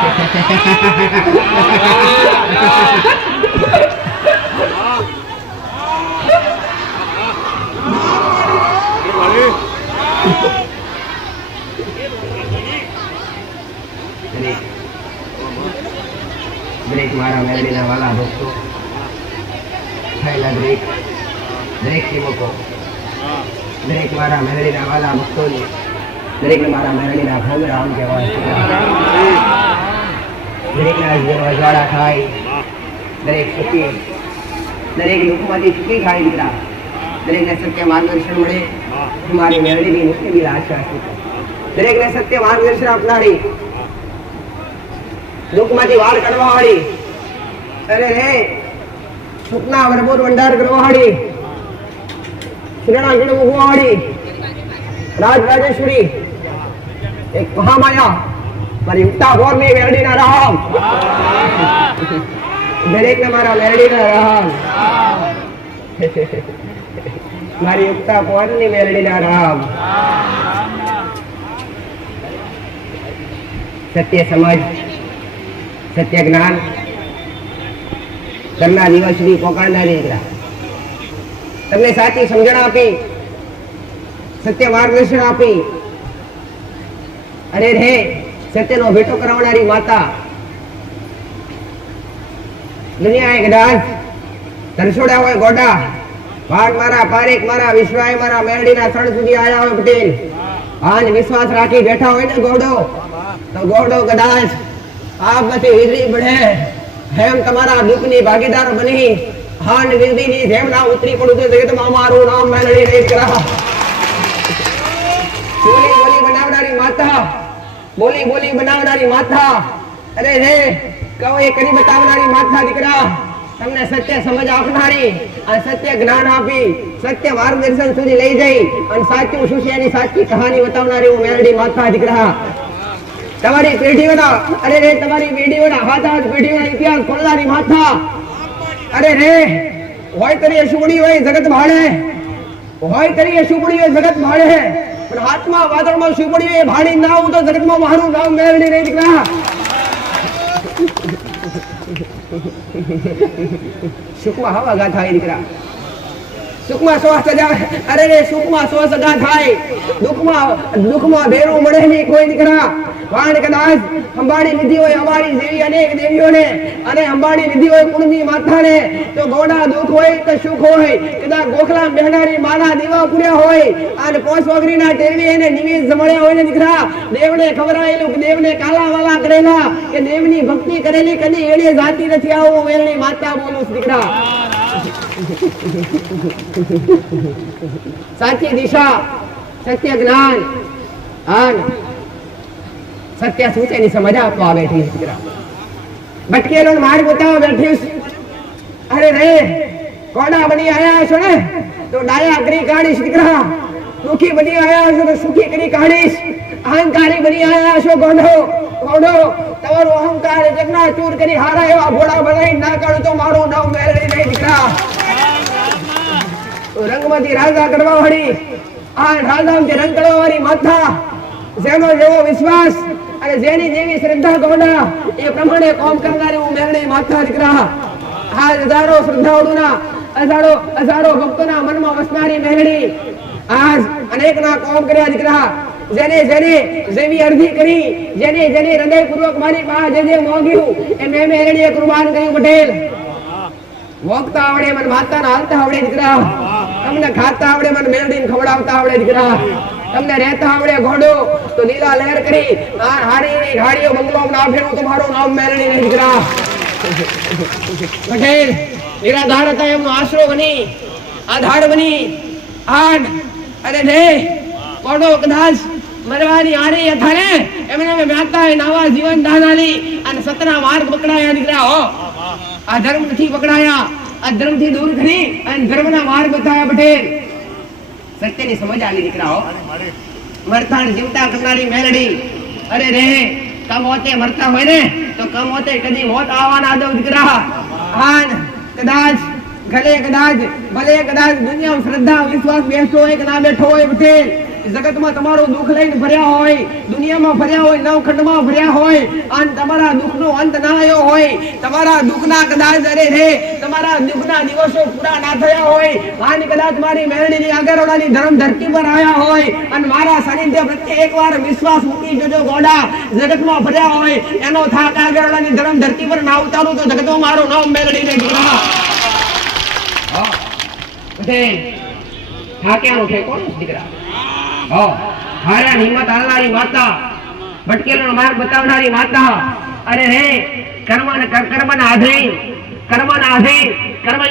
દરેક મારા મેરડીના વાલા ભક્તો થયેલા દરેક સેવકો, દરેક મારા મેરડીના વાલા ભક્તોને દરેકને મારા મેરડીના ભોગ રામ કહેવાય. દરેકના અજવાળા થાય, દરેક સુખી, દરેક દુઃખમાંથી સુખી થાય દીકરા. દરેકને સત્ય માર્ગદર્શન મળે, મારી મેરડીની મુક્તિ બી આશા છે. દરેકને સત્ય માર્ગદર્શન આપનારી, દુઃખમાંથી વાર કાઢવા વાળી, અરે રે સુખના ભરપૂર ભંડાર કરવા વાળી, શ્રેણા ગણ મૂકવા વાળી રાજરાજેશ્વરી એક મહામાયા મારી ઉત્તા ગોરની મેરડીના રામ. દરેકને મારા મેરડીના રામ, મારી ઉત્તા ગોરની મેરડીના રામ. સત્ય સમજ, સત્ય જ્ઞાન ઘરના દિવસ સુધી પહોંચાડનારી દીકરા. તમને સાચી સમજણ આપી, સત્ય માર્ગદર્શન આપી, અરે રે સત્યનો ભેટો કરાવનારી માતા. દુનિયાએ કદાચ તરસોડા હોય ગોડા, ભાગ મારા પારેખ મારા વિશ્વાય મારા મેરડીના સ્થળ સુધી આવ્યા હોય પટેલ, આજ વિશ્વાસ રાખી બેઠા હોય ને ગોડો, તો ગોડો કદાચ આપમાંથી વીજળી પડે હેમ તમારા દુઃખની ભાગીદાર બની હાન વીજળીની જેમ ના ઉતરી પડું તો જગતમાં મારું નામ મેળવી રહી કરા. બોલી બોલી બનાવનારી માતા, બોલી બોલી બનાવનારી માતા, અરે રે કહો એ કરી બતાવનારી માતા દીકરા. તમને સત્ય સમજ આપનારી, આ સત્ય જ્ઞાન આપી, સત્ય માર્ગદર્શન સુધી લઈ જઈ અને સાચું શું છે એની સાચી કહાની બતાવનારી હું મેરડી માતા દીકરા. તમારી પેઢીઓના, અરે રે તમારી પેઢીઓના હાથ પેઢીઓના ઇતિહાસ ખોલનારી માથા. અરે રે હોય તરી સુપડી હોય જગત ભાડે, હોય તરી સુપડી હોય જગત ભાડે, પણ હાથમાં વાદળમાં સુપડી હોય ભાડી ના હું તો જગતમાં મારું નામ મેળવી રહી દીકરા. સુખમાં હવા ગા થાય દીકરા, સુખમાં શ્વાસ સજા, અરે રે સુખમાં શ્વાસ સજા થાય, દુઃખમાં ભેરું મળે નહીં કોઈ દીકરા. વાણ કદાચ અંબાણી લીધી હોય અમારી જેવી અનેક દેવીઓને, અને અંબાણી લીધી હોય કુળની માતાને, તો ગોડા દુઃખ હોય કે સુખ હોય, કદાચ ગોખલા બેહનારી માના દીવા પૂર્યા હોય અને પોસ વગરીના ટેરવી એને નિવેદ જમણ્યા હોય ને દીકરા. દેવને ખવરાયેલું, દેવને કાલા વાલા કરેલા, કે દેવની ભક્તિ કરેલી કદી એળે જાતી નથી. આવું મેરડી માતા બોલું દીકરા. સાચી દિશા, સત્ય જ્ઞાન અને સત્ય શું છે એની સમજ આપવા બેઠી દીકરા. ભટકેલો માર્ગ બતાવવા બેઠી. અરે રે કોડા બની આયા છો ને તો ડાયા કરી કાઢીશ દીકરા. દુખી બની આયા છો તો સુખી કરી કાઢીશ. અહંકારી બની આયા છો ગોંડો, ગોંડો તમારો અહંકાર જગના ચૂર કરી હારા એવા ઘોડા બનાવી ના કાઢું તો મારું નામ મેળવી નહીં દીકરા. રંગમાંથી રાજા કરવા વાળી, આ રાજામાંથી રંગ કરવા વાળી માથા, જેનો જેવો વિશ્વાસ અને જેની જેવી શ્રદ્ધા ગોડા એ પ્રમાણે કામ કરનારી હું મેરડી માતા દીકરા. આ હજારો શ્રદ્ધાળુના, હજારો ભક્તોના મનમાં વસનારી મેરડી આજ અનેકના કામ કર્યા દીકરા. જેને જેવી અરજી કરી, જેને હૃદયપૂર્વક મારી પાસે જે મોગ્યું એ મેં મેરડીએ કુરબાન કર્યું પટેલ. વોકતા આવડે મને માતાના હાલતા આવડે દીકરા, તમને ખાતા આવડે મને મેરડીને ખવડાવતા આવડે દીકરા, તમને રહેતા આવડે ઘોડો તો લીલા લહેર કરી હારી ગાડીઓ બંગલો ના ફેરવું તો મારું નામ મેરડી નહીં દીકરા. પટેલ નિરાધાર હતા એમનો આશરો બની, આધાર બની આડ. અરે રે ઘોડો કદાચ મરવાની આરી અથારે એમને માતા નાવા જીવન દાનાલી અને સતના માર્ગ પકડાયા દીકરા. હો આ ધર્મ નથી પકડાયા, આ ધર્મ થી દૂર કરી અને ધર્મના માર્ગ બતાવ્યા પટેલ. સત્યની સમજ આલી દીકરાઓ. મરતા જીવતા કરનારી મેરડી. અરે રે કમોતે મરતા હોય ને તો કમોતે કદી મોત આવવાના દો દીકરા. આન કદાચ ભલે કદાચ દુનિયામાં શ્રદ્ધા વિશ્વાસ બેઠો હોય કે ના બેઠો હોય પટેલ, જગતમાં તમારું દુઃખ લઈને ભર્યા હોય, દુનિયામાં ભર્યા હોય, નવખંડમાં ભર્યા હોય અને તમારા દુઃખનો અંત ના આવ્યો હોય, તમારા દુઃખના કદાચ તમારા દુઃખના દિવસો પૂરા ના થયા હોય અને કદાચ મારી મેરડીની આગેવાળાની ધર્મ ધરતી પર આવ્યા હોય અને મારા સાનિધ્ય પ્રત્યે એકવાર વિશ્વાસ મૂકી જોજો ગોડા, જગતમાં ભર્યા હોય એનો થાક આગેવાળાની ધર્મ ધરતી પર ના ઉતારું તો જગતમાં મારું નામ મેરડીને દીકરા થાક્યાનો છે કોણ દીકરા? હારા હિંમત હાલનારી માતા, ભટકેલો માર્ગ બતાવનારી માતા, અરે હે કર્મના આધીન કર્મ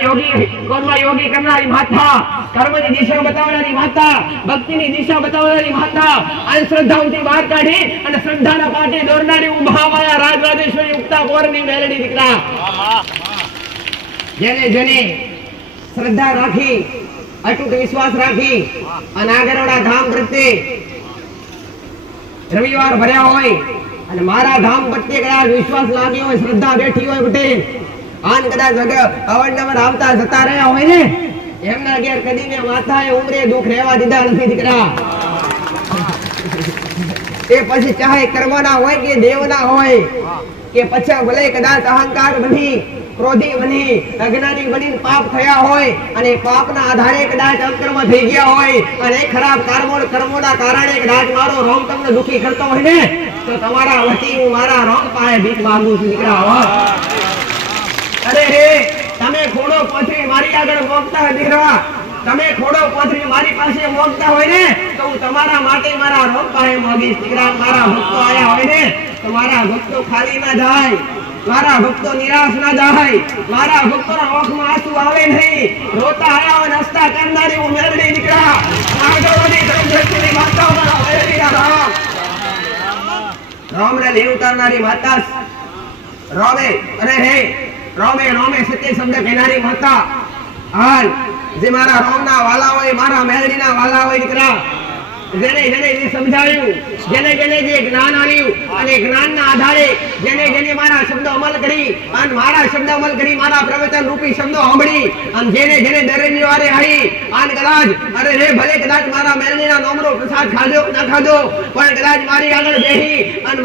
યોગી કરનારી માતા, કર્મની દિશા બતાવનારી માતા, ભક્તિની દિશા બતાવનારી માતા, અને શ્રદ્ધાઓથી બહાર કાઢી અને શ્રદ્ધાના પાટે દોરનારી મહામાયા રાજરાજેશ્વરી ઉક્તા કોરની મેલડી દીકરા, જેને શ્રદ્ધા રાખી, અટૂટ વિશ્વાસ રાખી અને આગળના ધામ પ્રત્યે રવિવાર ભર્યા હોય અને મારા ધામ પ્રત્યે કદાચ વિશ્વાસ લાગ્યો હોય, શ્રદ્ધા બેઠી હોય પટેલ આન કદાચ અવારનવાર આવતા જતા રહ્યા હોય ને એમના ઘેર કદી મેં માથાએ ઉમરે દુઃખ રહેવા દીધા નથી દીકરા. એ પછી ચાહે કર્મના હોય કે દેવના હોય કે પછી ભલે કદાચ અહંકાર બની, ક્રોધી બની, અજ્ઞાની બની પાપ થયા હોય અને પાપના આધારે કદાચ અકર્મ થઈ ગયા હોય અને ખરાબ કર્મોના કારણે કદાચ મારો રોમ તમને દુખી કરતો હોય ને તો તમારા વતી હું મારા રોમ પાસે ભીખ માંગુ છું દીકરા. અરે રે તમે ખોડો પોથરી મારી આગળ મોકતા હોય દીકરા, તમે ખોડો પોથરી મારી પાસે મોકતા હોય ને તો હું તમારા માટે મારા રોમ પાસે માંગીશ દીકરા. મારા ભક્તો આયા હોય ને તો મારા ભક્તો ખાલી ના જાય, મારા ભક્તો નિરાશ ના જાય, મારા ભક્તોના આંખમાં આંસુ આવે નહીં, રોતા આયા હોય હસતા કરનારી હું મેલડી દીકરા. આગળની ધર્મધરતીની માતા મારા મેલડીના રામ રે લેવ ઉતારનારી માતા, રોમે અરે હે રોમે સત્ય શબ્દ કહેનારી માતા, હાલ જે મારા રોમના વાલા હોય, મારા મેલડીના વાલા હોય દીકરા, જેને જે સમજાવ્યું, જેને જે જ્ઞાન આવ્યું અને જ્ઞાનના આધારે જેને મારા શબ્દો અમલ કરી અને મારા શબ્દ અમલ કરી મારા પ્રવચન રૂપી શબ્દો સાંભળી અને જેને દરેકની વારે આવી અને કદાચ અરે રે ભલે કદાચ મારા મેલડીના નામનો પ્રસાદ ખાધો ના ખાધો પણ કદાચ મારી આગળ બેહી અને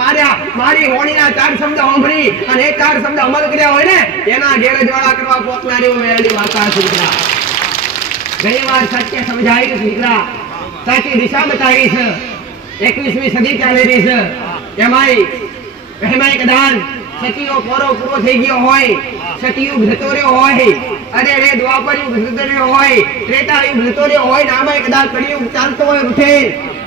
મારી હોણીના 4 શબ્દ સાંભળી અને એ 4 શબ્દ અમલ કર્યા હોય ને એના ઘેર જ્વાળા કરવા પોકનારી મેલડી માતા છે દીકરા. ઘણી વાર સત્ય સમજાવી છે દીકરા, સાચી દિશા બતાવી છે, 21મી સદી ચાલી રહી છે, એમાંય કદાચ સતીનો પૂરો થઈ ગયો હોય, સતયુગ જતો રહ્યો હોય, અરે રે દ્વાપર યુગ જતો રહ્યો હોય, ત્રેતા યુગ જતો રહ્યો હોય, આમાંય કદાચ કળિયુગ ચાલતો હોય ઉઠે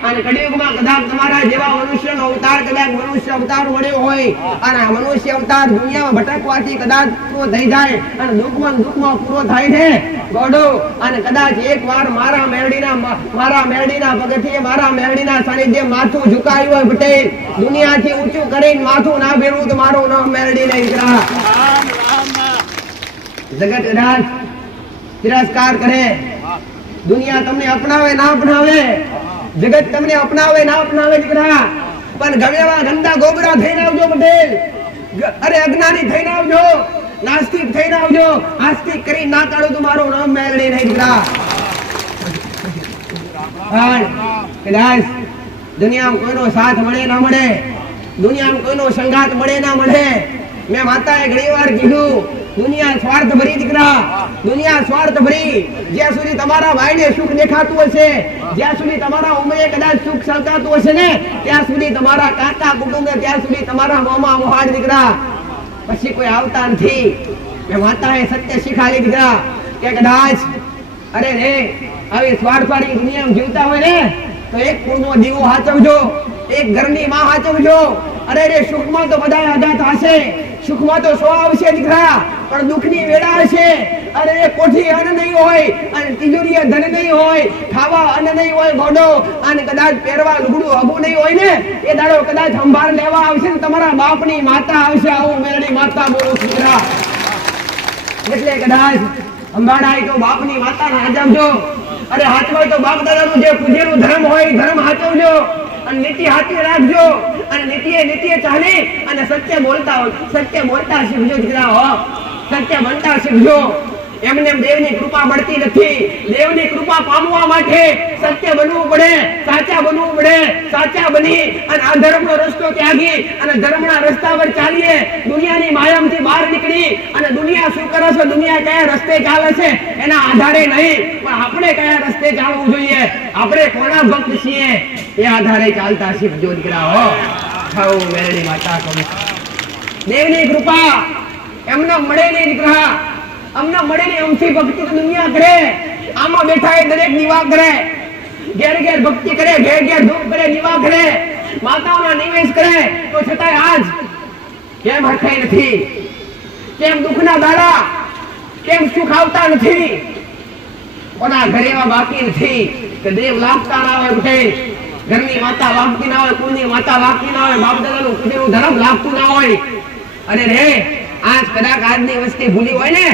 અને કળિયુગમાં કદાચ તમારા જેવા મનુષ્યનો અવતાર કદાચ મનુષ્ય અવતાર મળ્યો હોય અને આ મનુષ્ય અવતાર દુનિયામાં ભટકવાથી કદાચ પૂરો થઈ જાય અને દુઃખમાં પૂરો થાય છે ગોડો અને કદાચ એકવાર મારા મેરડીના પગથિયે મારા મેરડીના સાનિધ્ય માથું ઝુકાયું હોય પટેલ, દુનિયાથી ઊંચું કરીને માથું ના ફેરવું તો મારું નામ મેરડી નહીં દીકરા. જગત કદાચ તિરસ્કાર કરે, દુનિયા તમને અપનાવે ના અપનાવે, જગત તમને અપનાવે ના અપનાવે દીકરા, પણ ગમે એવા ગંદા ગોબરા થઈને આવજો પટેલ, અરે અજ્ઞાની થઈને આવજો, નાસ્તિક થઈને આવજો, આસ્તિક કરી ના કાઢો તો મારું નામ મેલડી નહીં દીકરા. કદાચ દુનિયામાં કોઈનો સાથ મળે ના મળે, દુનિયામાં કોઈનો સંગાત મળે ના મળે, મેં માતાએ ઘણી વાર કીધું દુનિયા સ્વાર્થ ભરી દીકરા, દુનિયા સ્વાર્થ ભરી. જ્યાં સુધી તમારા ભાઈને સુખ દેખાતું હશે, જ્યાં સુધી તમારા ઉમરે કદાચ સુખ સલકાતું હશે ને ત્યાં સુધી તમારા કાકા કુટુંબ ત્યાં સુધી તમારા મામા મોહાડ દીકરા, પછી કોઈ આવતા નથી. મેં માતાએ સત્ય શીખાડી દીકરા કે કદાચ અરે રે આવી સ્વાર્થવાળી દુનિયામાં જીવતા હોય ને તો એક કુળનો દીવો હાચવજો, એક ઘરની માં હાચવજો. અરે રે સુખમાં તો બધા આઘાત હશે, સુખમાં તો સો આવશે દીકરા, પણ દુઃખની વેળા હશે. અરે કોઠી અન્ન નહીં હોય અને તિજોરીએ ધન નહીં હોય, ખાવા અન્ન નહીં હોય ગોડો અને કદાચ પહેરવા લુગડું હબું નહીં હોય ને એ દાડો કદાચ સંભાળ લેવા આવશે ને તમારા બાપની માતા આવશે. આવું મેરડી માતા બોલું દીકરા. એટલે કદાચ અંબાડાય તો બાપની માતાને હાચવજો, અરે હાચવાય તો બાપ દાદાનું જે પૂજેલું ધર્મ હોય ધર્મ હાચવજો અને નીતિ હાચવી રાખજો અને નીતિએ ચાલી અને સત્ય બોલતા શીખજો દીકરા, હો સત્ય બનતા શીખજો. એમને દેવની કૃપા મળતી નથી. દેવની કૃપા પામવા માટે સત્ય બનવું પડે, સાચા બનવું પડે. સાચા બની અને અધર્મનો રસ્તો ત્યાગી અને ધર્મના રસ્તા પર ચાલીએ. દુનિયાની માયામાંથી બહાર નીકળી અને દુનિયા શું કરે છે, દુનિયા કયા રસ્તે ચાલે છે એના આધારે નહીં, પણ આપણે કયા રસ્તે ચાલવું જોઈએ, આપણે કોના ભક્ત છીએ એ આધારે ચાલતા શીખજો દીકરાઓ. ખાઓ મેરડી માતા કહું, દેવની કૃપા એમને મળે નહીં દીકરા, અમને મળે નહીં. અમથી ભક્તિ તો દુનિયા કરે, આમાં બેઠા એ દરેક નિવાહ કરે, ઘેર ઘેર ભક્તિ કરે, ઘેર ઘેર ધૂપ કરે, નિવાહ કરે, માતાઓના નિવેશ કરે, તો છતાંય આજ કેમ હરખાઈ નથી? કેમ દુઃખના દાડા, કેમ સુખ આવતા નથી? કોના ઘરે એવા બાકી નથી કે દેવ લાગતા ના હોય, ઉઠે ઘરની માતા લાગતી ના હોય, કુળની માતા લાગતી ના હોય, બાપ દાદાનું કુળનું ધર્મ લાગતું ના હોય. અને રે આજ કદાચ આજની વસ્તી ભૂલી હોય ને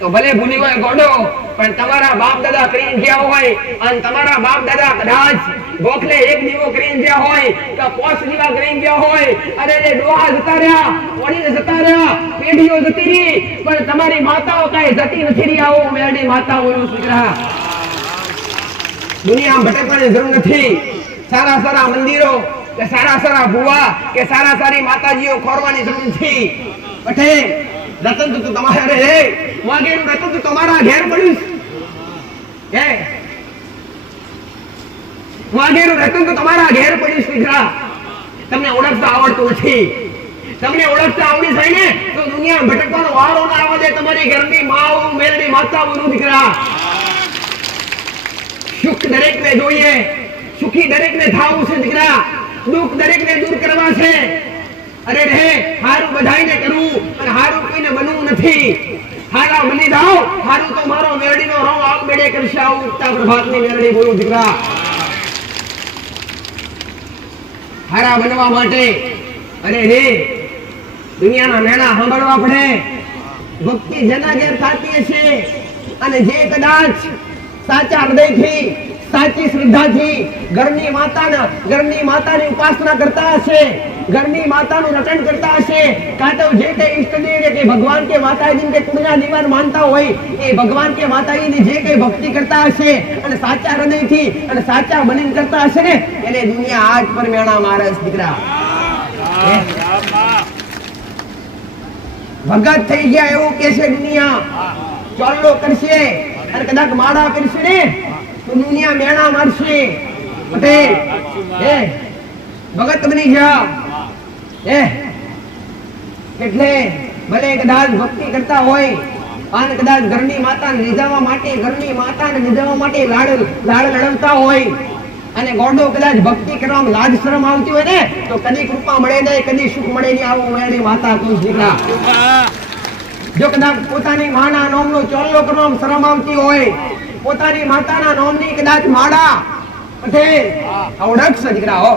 તો ભલે ભૂલી હોય ગોડો, પણ તમારા બાપ દાદા કરીને ગયા હોય અને તમારા બાપ દાદા કદાચ ગોખલે એક દીવો કરીને ગયા હોય કે 5 દીવા કરીને ગયા હોય, અરે રે ડોહા જતા રહ્યા, ઓડીને જતા રહ્યા, પેઢીઓ જતી રહી, પણ તમારી માતાઓ કઈ જતી નથી રહી. આવો મેરડી માતાઓનું દીકરા, દુનિયામાં ભટકવાની જરૂર નથી. સારા સારા મંદિરો કે સારા સારા ભુવા કે સારા સારી માતાજીઓ ખોરવાની જરૂર નથી. પઠે રતન તો તમારે રે વાગેનું રતન તો તમારા ઘેર પડ્યું છે, વાગેનું રતન તો તમારા ઘેર પડ્યું છે દીકરા. તમને ઓળખતા આવડતું નથી. તમને ઓળખતા આવડી જાય ને તો દુનિયા ભટકવાનો વારો ના આવે દે. તમારી ઘરની માઓ મેરડી માતાઓનું દીકરા, સુખ દરેકને જોઈએ, સુખી દરેકને થાવું છે દીકરા, દુઃખ દરેકને દૂર કરવા છે. અરે રે હારું બધાઈને કરવું અને હારું કોઈને બનવું નથી. હારા બની જાઓ, હારું તો મારો મેરડીનો રોવ આગ બેડે કરશે. આવું ઉગતા પ્રભાતની મેરડી બોલું દીકરા. હારા બનવા માટે અરે રે દુનિયાના મેણા સાંભળવા પડે. ભક્તિ જેના ઘેર થતી હશે અને જે કદાચ સાચા હૃદયથી, સાચી શ્રદ્ધાથી ઘરની માતાની ઉપાસના કરતા હશે, ઘરની માતાનું રટણ કરતા હશે, કાં તો જે કઈ ઈષ્ટદેવ કે ભગવાન કે માતાજી કે કુળના દીવાન માનતા હોય એ ભગવાન કે માતાજીની જે કઈ ભક્તિ કરતા હશે અને સાચા હૃદયથી અને સાચા બનીને કરતા હશે ને એને દુનિયા આજ પર મેણા મારે છે દીકરા. ભગત થઈ ગયા એવું કે છે દુનિયા, ચોલ્લો કરશે અને કદાચ માળા કરશે ને તો દુનિયા મેણા મારશે. પટેલ ભગત બની ગયા એટલે ભલે કદાચ ભક્તિ કરતા હોય અને કદાચ ઘરની માતાને રીઝવવા માટે લાડ લડવતા હોય અને ગોડો કદાચ ભક્તિ કરવામાં લાજ શરમ આવતી હોય ને તો કદી કૃપા મળે નહીં, કદી સુખ મળે નહીં. આવું મેરડી માતા તું દીકરા. જો કદાચ પોતાની માના નામનો ચોલ્લો કરવામાં શરમ આવતી હોય, પોતાની માતાના નામની કદાચ માળા પટેલ ઓળખ છે દીકરા. હો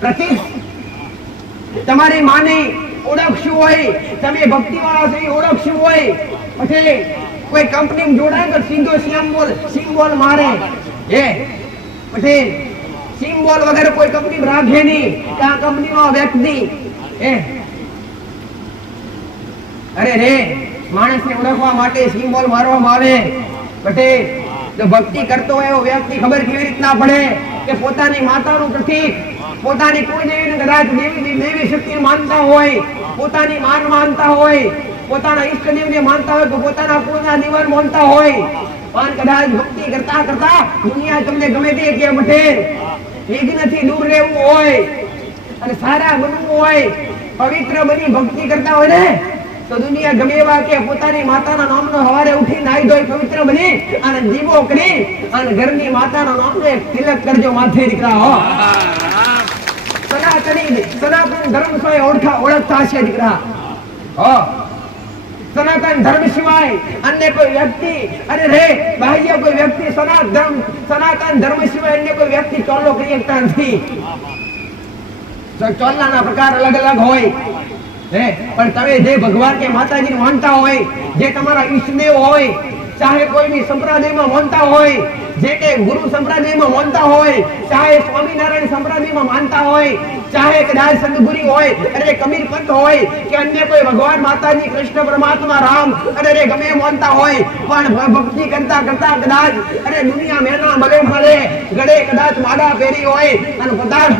પ્રતિક તમારી માની ઓળખ શું હોય, તમે ભક્તિ વાળા છો ઓળખ શું હોય. પટેલ કોઈ કંપની જોડાય તો સીધો સિમ્બોલ મારે. પટેલ સિમ્બોલ વગર કોઈ કંપની રાખે નહીં કે આ કંપનીમાં વ્યક્તિ અરે રે માણસને ઓળખવા માટે સિમ્બોલ મારવામાં આવે. પટેલ જો ભક્તિ કરતો હોય એવો વ્યક્તિ ખબર કેવી રીતના પડે કે પોતાની માતાનું પ્રતીક, પોતાની કુળદેવીને કદાચ દેવી શક્તિ માનતા હોય, પોતાની માન માનતા હોય, પોતાના ઈષ્ટદેવને માનતા હોય, પોતાના કુળના દીવાન માનતા હોય, પણ કદાચ ભક્તિ કરતા કરતા દુનિયા તમને ગમે તે કે પટેલ વિઘ્નથી દૂર રહેવું હોય અને સારા બનવું હોય, પવિત્ર બની ભક્તિ કરતા હોય ને તો દુનિયા ગમે એવા કે પોતાની માતાના નામનો સવારે ઉઠી નાઈ ધોઈ પવિત્ર બની અને દીવો કરી અને ઘરની માતાના નામને તિલક કરજો માથે દીકરા. હો સનાતન ધર્મ સિવાય ઓળખતા છે દીકરા. હો સનાતન ધર્મ સિવાય અન્ય કોઈ વ્યક્તિ અરે રે બાહ્ય કોઈ વ્યક્તિ સનાતન ધર્મ સિવાય અન્ય કોઈ વ્યક્તિ ચોલ્લો કરી શકતા નથી. ચોલ્લાના પ્રકાર અલગ અલગ હોય પણ તમે જે ભગવાન કે માતાજી માનતા હોય, જે તમારા ઈષ્ટદેવ હોય, ચાહે કોઈ બી સંપ્રદાયમાં માનતા હોય, જે કે ગુરુ સંપ્રદાયમાં માનતા હોય, ચાહે સ્વામિનારાયણ સંપ્રદાયમાં માનતા હોય, ચાહે કદાચ સદગુરુ હોય, અરે કબીર પંથ હોય કે અન્ય કોઈ ભગવાન માતાજી કૃષ્ણ પરમાત્મા રામ અરે ગમે માનતા હોય, પણ ભક્તિ કરતા કરતા કદાચ અરે દુનિયા મેના ભલે ભલે ગળે કદાચ માળા પહેરી હોય અને પદાર્થ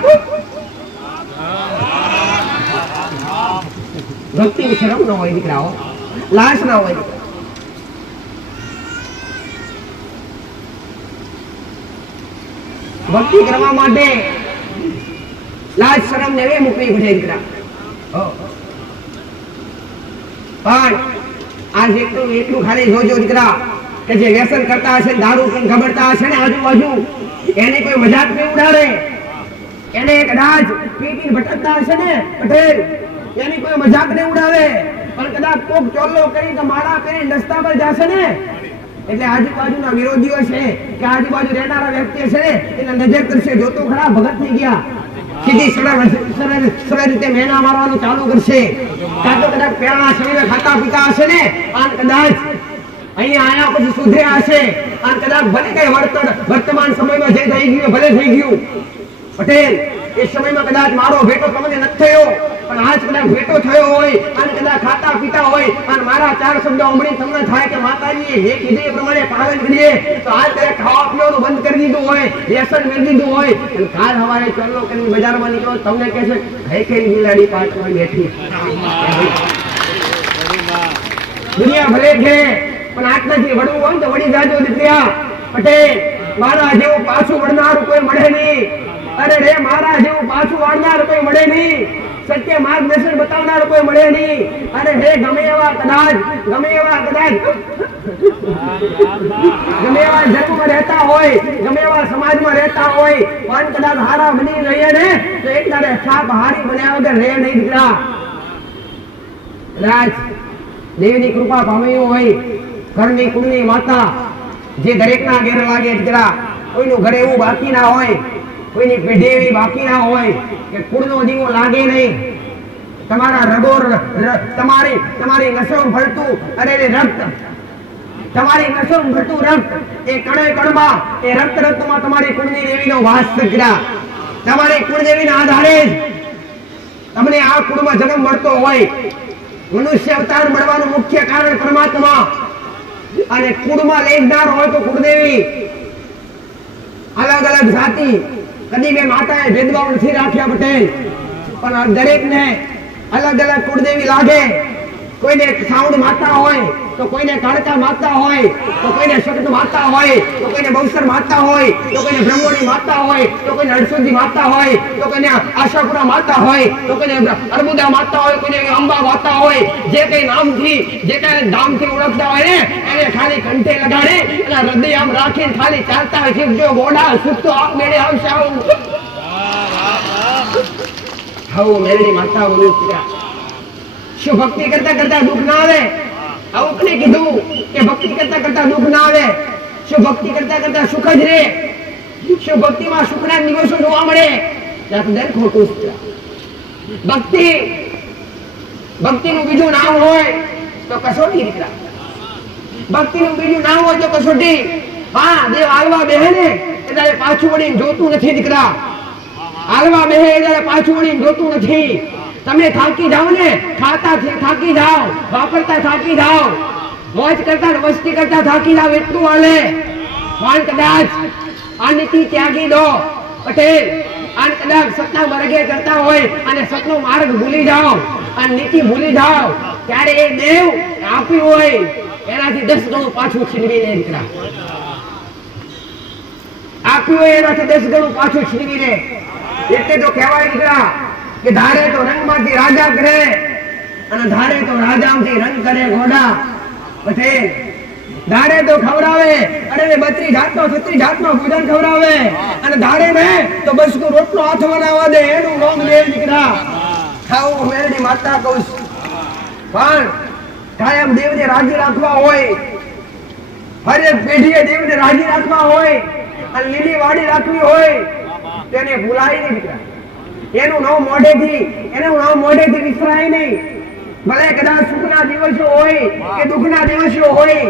ભક્તિ ની શરમ ન હોય દીકરાઓ, લાશ ના હોય. ભક્તિ કરવા માટે લાજ શરમ ને મૂકવી પડે દીકરા. પણ આજ એટલું ખાલી જોજો દીકરા કે જે વ્યસન કરતા હશે, દારૂ ગબડતા હશે ને આજુબાજુ, એને કોઈ મજાક નહીં ઉડાડે, એને કદાચ પીપી ભટકતા હશે ને પટેલ, એની કોઈ મજાક નહીં ઉડાવે, પણ કદાચ કોક ચોલ્લો કરી કે માળા કરી રસ્તા પર જશે ને એટલે આજુબાજુના વિરોધીઓ છે કે આજુબાજુ રહેનારા વ્યક્તિ છે એટલે નજર કરશે, જોતો ખરા ભગત થઈ ગયા, સીધી સરળ રીતે મેના મારવાનું ચાલુ કરશે. કાં તો કદાચ પેલા શરીરે ખાતા પીતા હશે ને અને કદાચ અહીંયા આયા પછી સુધર્યા હશે અને કદાચ ભલે કઈ વર્તમાન સમયમાં જે થઈ ગયું ભલે થઈ ગયું પટેલ, એ સમયમાં કદાચ મારો ભેટો તમને નથી થયો, પણ આજ કદાચ ભેટો થયો હોય અને કદાચ ખાતા પીતા હોય અને મારા ચાર શબ્દો સાંભળી તમને થાય કે માતાજીએ જે કીધું એ પ્રમાણે પાલન કરીએ તો આજ કદાચ ખાવા પીવાનું બંધ કરી દીધું હોય, વ્યસન કરી દીધું હોય અને કાલ સવારે ચલ્લો કરીને બજારમાં નીકળો તમને કહે છે ઘઈ કઈ બિલાડી પાછળ બેઠી. દુનિયા ભલે છે પણ આટલાથી વડવું હોય તો વળી જાજો દીકરા પટેલ. મારા જેવું પાછું વળનાર કોઈ મળે નહીં, અરે રે મારા જેવું પાછું વાળનાર કોઈ મળે નહીં, સત્ય માર્ગદર્શન બતાવનાર કોઈ મળે નહીં. અરે હે ગમે એવા કદાચ જન્મમાં રહેતા હોય, ગમે એવા સમાજમાં રહેતા હોય, પણ કદાચ હારા બની રહીએ ને તો એક દાડે સાપ હારી બન્યા વગર રહે નહીં દીકરા. કદાચ દેવની કૃપા પામ્યું હોય, ઘરની કુળની માતા જે દરેકના ઘેર લાગે દીકરા, કોઈનું ઘરે એવું બાકી ના હોય, કોઈની પેઢી એવી બાકી ના હોય કે કુળનો દીવો લાગે નહીં. તમારા રગો તમારી નસો ભરતું અરે રક્ત, તમારી નસો ભરતું રક્ત એ કણે કણમાં એ રક્તમાં તમારી કુળની દેવીનો વાસ દીકરા. તમારી કુળદેવીના આધારે જ તમને આ કુળમાં જન્મ મળતો હોય. મનુષ્ય અવતાર મળવાનું મુખ્ય કારણ પરમાત્મા અને કુળમાં લેજદાર હોય તો કુળદેવી. અલગ અલગ જાતિ કદી મેં માતાએ ભેદભાવ નથી રાખ્યા પટેલ, પણ દરેકને અલગ અલગ કુળદેવી લાગે. કોઈને સાઉન્ડ માતા હોય તો કોઈને કાળકા માતા હોય તો કોઈને શક્ત માતા હોય તો કોઈને બહુસર માતા હોય તો કોઈને બ્રહ્મોની માતા હોય તો કોઈને હરસુદ્ધી માતા હોય તો કોઈને આશાપુરા માતા હોય તો કોઈને અર્બુદા માતા હોય, કોઈને અંબા માતા હોય. જે કઈ નામથી જે કઈ નામથી ઓળખતા હોય ને એને ખાલી કંઠે લગાડે અને હૃદય આમ રાખીને ખાલી ચાલતા હોય. જો ગોડા સુખ તો આપ મેળે આવશે. આવું મેળની માતા બોલું શું ભક્તિ કરતા કરતા દુઃખ ના આવે? આવું કોને કીધું કે ભક્તિ કરતા કરતા દુઃખ ના આવે? શું ભક્તિ કરતા કરતા સુખ જ રહે? શું ભક્તિમાં સુખના દિવસો જોવા મળે? દર ખોટું. ભક્તિનું બીજું નામ હોય તો કસોટી દીકરા. ભક્તિનું બીજું નામ હોય તો કસોટી. હા, દેવ હાલવા બેહે ને એટલે પાછું વળીને જોતું નથી દીકરા. હાલવા બેહે એટલે પાછું વળીને જોતું નથી. તમે થાકી જાઓ ને, ખાતા થાકી જાઓ, વાપરતા થાકી જાઓ, મોજ કરતા મસ્તી કરતા થાકી જાઓ એટલું હાલે. પણ કદાચ આ નીતિ ત્યાગી દો પટેલ, અને કદાચ સત્તા માર્ગે કરતા હોય અને સતનો માર્ગ ભૂલી જાઓ અને નીતિ ભૂલી જાઓ ત્યારે એ દેવ આપ્યું હોય એનાથી 10 ગણું પાછું છીનવી લે દીકરા. આપ્યું હોય એનાથી 10 ગણું પાછું છીનવી લે. એટલે તો કહેવાય દીકરા કે ધારે તો રંગમાંથી રાજા કરે અને ધારે તો રાજામાંથી રંગ કરે ઘોડા. પટેલ ધારે તો ખવડાવે, અરે 32 જાતનો 36 જાતનો ભોજન ખવડાવે અને ધારે ને તો બસ કો રોટલો હાથ બનાવવા દે એનું નામ લે દીકરા. ખાવું મેરડી માતા કહું. પણ કાયમ દેવને રાજી રાખવા હોય, હરેક પેઢીએ દેવને રાજી રાખવા હોય અને લીલી વાડી રાખવી હોય તેને ભૂલાય નહીં દીકરા. એનું નામ મોઢેથી વિસરાય નહીં. ભલે કદાચ સુખના દિવસો હોય કે દુઃખના દિવસો હોય,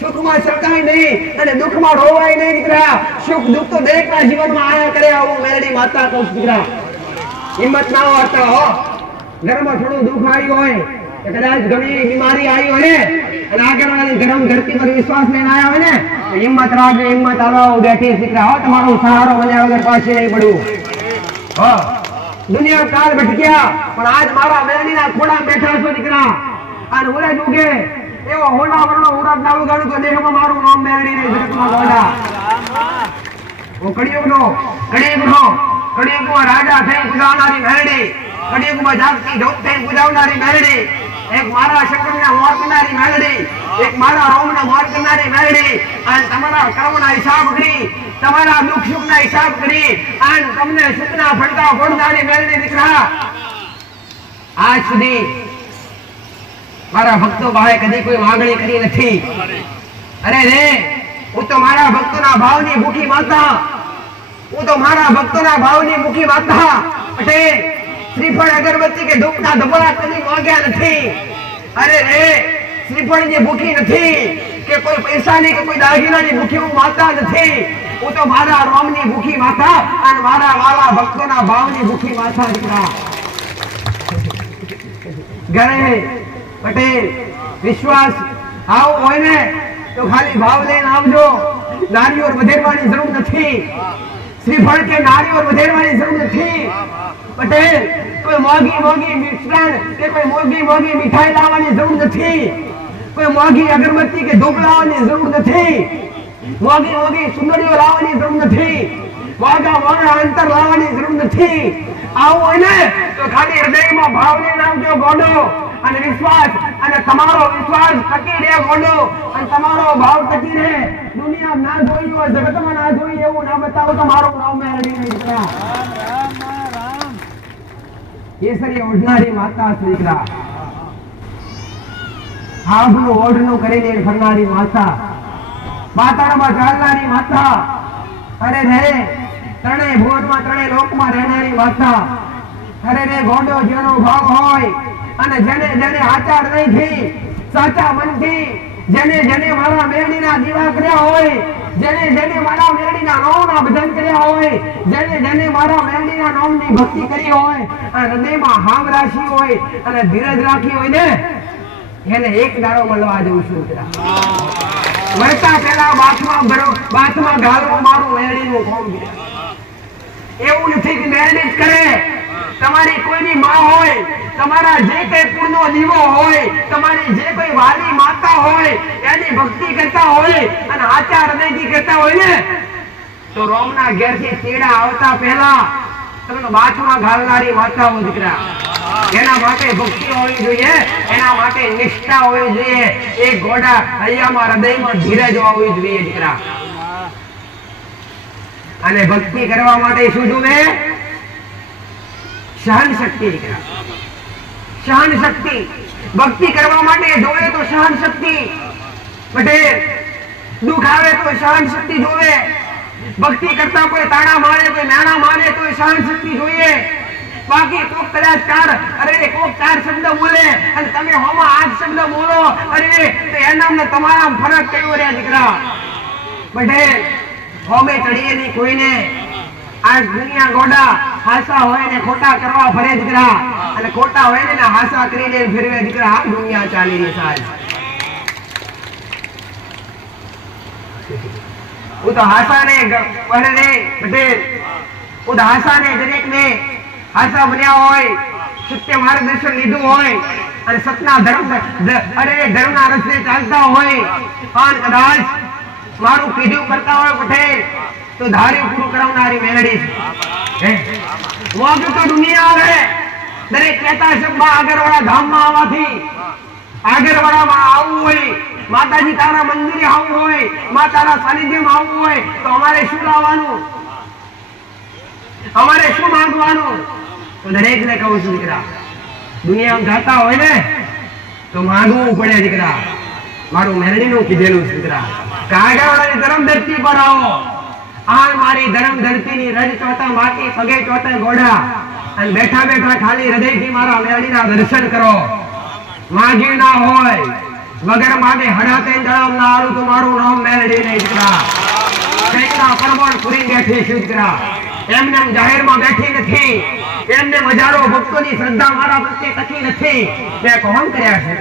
સુખમાં શરકાય નહીં અને દુઃખમાં રોવાય નહીં દીકરા. સુખ દુઃખ તો દરેકના જીવનમાં આયા કરે. આવું મેરડી માતા કહું દીકરા. હિંમત ના હોતા હો. ઘરમાં થોડું દુઃખ આવ્યું હોય, કદાચ ઘણી બીમારી આવી હોય ને, અને આગળવાળી ગરમ ધરતી પર વિશ્વાસ લઈને આવ્યા હોય ને, તો હિંમત રાખજો. હિંમત આલો બેઠી દીકરા હો. તમારો સહારો બન્યા વગર પાછી નહીં પડવું હો. દુનિયા કાળ ભટક્યા પણ આજ મારા મેરડીના ખોડા બેઠા છો દીકરા. અને ઉરજ ઉગે એવો હોડા વરણો ઉરજ ના ઉગાડું તો દેહમાં મારું નામ મેરડી નહીં જગતમાં ગોડા. ઓ કળિયુગમાં રાજા થઈ પૂજાવનારી મેરડી, કળિયુગમાં જાગતી જોત થઈ પૂજાવનારી મેરડી, એક મારા શંકરના મોર કરનારી મેરડી, એક મારા રોમના મોર કરનારી મેરડી. અને તમારા કર્મના હિસાબ કરી, તમારા દુઃખ સુખના હિસાબ કરી અને તમને સુખના ફળતા ફોડનારી મેરડી દીકરા. આજ સુધી મારા ભક્તો પાસે કદી કોઈ માંગણી કરી નથી. અરે રે, હું તો મારા ભક્તોના ભાવની ભૂખી માતા, હું તો મારા ભક્તોના ભાવની ભૂખી માતા. પટેલ શ્રીફળ અગરબત્તી કે ધૂપના ધબળા કદી માંગ્યા નથી. અરે રે, શ્રીફળની ભૂખી નથી કે કોઈ પૈસાની કે કોઈ દાગીનાની ભૂખી હું માતા નથી. હું તો મારા રોમની ભૂખી માતા અને મારા વાલા ભક્તોના ભાવની ભૂખી માતા દીકરા. ઘરે પટેલ વિશ્વાસ આવો હોય ને તો ખાલી ભાવ લઈને આવજો. નારિયોર વધેરવાની જરૂર નથી. શ્રીફળ કે નારિયોર વધેરવાની જરૂર નથી. પટેલ કોઈ મોગી મિષ્ટાન કે કોઈ મોગી મીઠાઈ લાવવાની જરૂર નથી. કોઈ મોગી અગરબત્તી કે ધૂપ લાવવાની જરૂર નથી. મોગી સુંદરીઓ લાવવાની જરૂર નથી. મોગા અંતર લાવવાની જરૂર નથી. આવું હોય ને તો ખાલી હૃદયમાં ભાવ લઈને આવજો ગોડો. અને વિશ્વાસ, અને તમારો વિશ્વાસ ટકી રહે ગોડો, અને તમારો ભાવ ટકી રહે. દુનિયા ના જોઈ હોય, જગતમાં ના જોઈ એવું ના બતાવો તો મારું નામ મેળવી નહીં દીકરા. કેસરી ઓઢનારી માતા દીકરા, હાથનું ઓઢનું કરીને ફરનારી માતા, પાતાળમાં ચાલનારી માતા. અરે રે, ત્રણેય ભુવનમાં ત્રણેય લોકમાં રહેનારી માતા. અરે રે ગોડો, જેનો ભાવ હોય અને જેને આચાર નહીંથી સાચા મનથી જેને મારા મેરડીના દીવા કર્યા હોય, જેને મારા મેરડીના નામના ભજન કર્યા હોય, જેને મારા મેરડીના નામની ભક્તિ કરી હોય અને હૃદયમાં હામ રાશી હોય અને ધીરજ રાખી હોય ને, એને એક દાડો મળવા જવું છું. મરતા પહેલા બાથમાં ગાળવું મારું મેરડીનું કોમ. એવું નથી કે મેરડી જ કરે. તમારી કોઈની માં હોય, તમારા જે કઈ કુળનો દીવો હોય, તમારી જે કોઈ વાલી માતા હોય, એની ભક્તિ કરતા હોય અને આચાર હૃદયથી કરતા હોય ને, તો રોમના ઘેરથી ચેડા આવતા પહેલા તમને બાથમાં ઘાલનારી માતાઓ દીકરા. એના માટે ભક્તિ હોવી જોઈએ, એના માટે નિષ્ઠા હોવી જોઈએ. એક ગોડા હૈયામાં હૃદયમાં ધીરજ હોવી જોઈએ દીકરા. અને ભક્તિ કરવા માટે શું જોવે? સહન શક્તિ દીકરા. સહન શક્તિ. ભક્તિ કરવા માટે જોવે તો સહન શક્તિ. પટેલ દુઃખ આવે તો સહન શક્તિ જોવે. ભક્તિ કરતા કોઈ તાણા મારે, કોઈ નાણા મારે તો સહન શક્તિ જોઈએ. બાકી કોક કદાચ કોક ચાર શબ્દ બોલે અને તમે હોમાં 8 શબ્દ બોલો, અરે તો એના તમારા ફરક કયો રે દીકરા. પટેલ હોમે ચડીએ નહીં કોઈને. આ દુનિયા ગોડા હાસા હોય ને ખોટા કરવા ફરે દીકરા, અને ખોટા હોય ને હાસા કરીને ફેરવે દીકરા. આ દુનિયા ચાલી રહી સાહેબ. હું તો હાસા ને પહેરે પટેલ, હું તો હાસા ને દરેક ને હાસા બન્યા હોય, સત્ય માર્ગદર્શન લીધું હોય અને સતના ધર્મના રસ્તે ચાલતા હોય અને કદાચ મારું કીધું કરતા હોય પટેલ તો ધાર્યું પૂરું કરાવનારી મેલડી છે. મોગ તો દુનિયા આવે. દરેક કહેતા શબ્દમાં આગળવાળા ધામમાં આવવાથી, આગળવાળામાં આવવું હોય, માતાજી તારા મંદિરે આવવું હોય, મા તારા સાનિધ્યમાં આવવું હોય તો અમારે શું લાવવાનું, અમારે શું માંગવાનું? તો દરેકને કહું છું દીકરા, દુનિયામાં જાતા હોય ને તો માંગવું પડે દીકરા. મારું મેલડીનું કીધેલું છે દીકરા. આગળવાળાની ધર્મ ધરતી પર આવો. આ મારી ધર્મ ધરતીની રજ ચોટા માટી, પગે ચોટા ગોડા, અને બેઠા બેઠા ખાલી હૃદયથી મારા મેલડીના દર્શન કરો. માગી ના હોય વગર માગે હડાતે જળમ ના આલું તો મારું નામ મેલડી નહીં દીકરા કઈકના પરમણ પૂરી બેઠી છે દીકરા એમને જાહેરમાં બેઠી નથી એમને હજારો ભક્તોની શ્રદ્ધા મારા પ્રત્યે ટકી નથી મેં કોમ કર્યા છે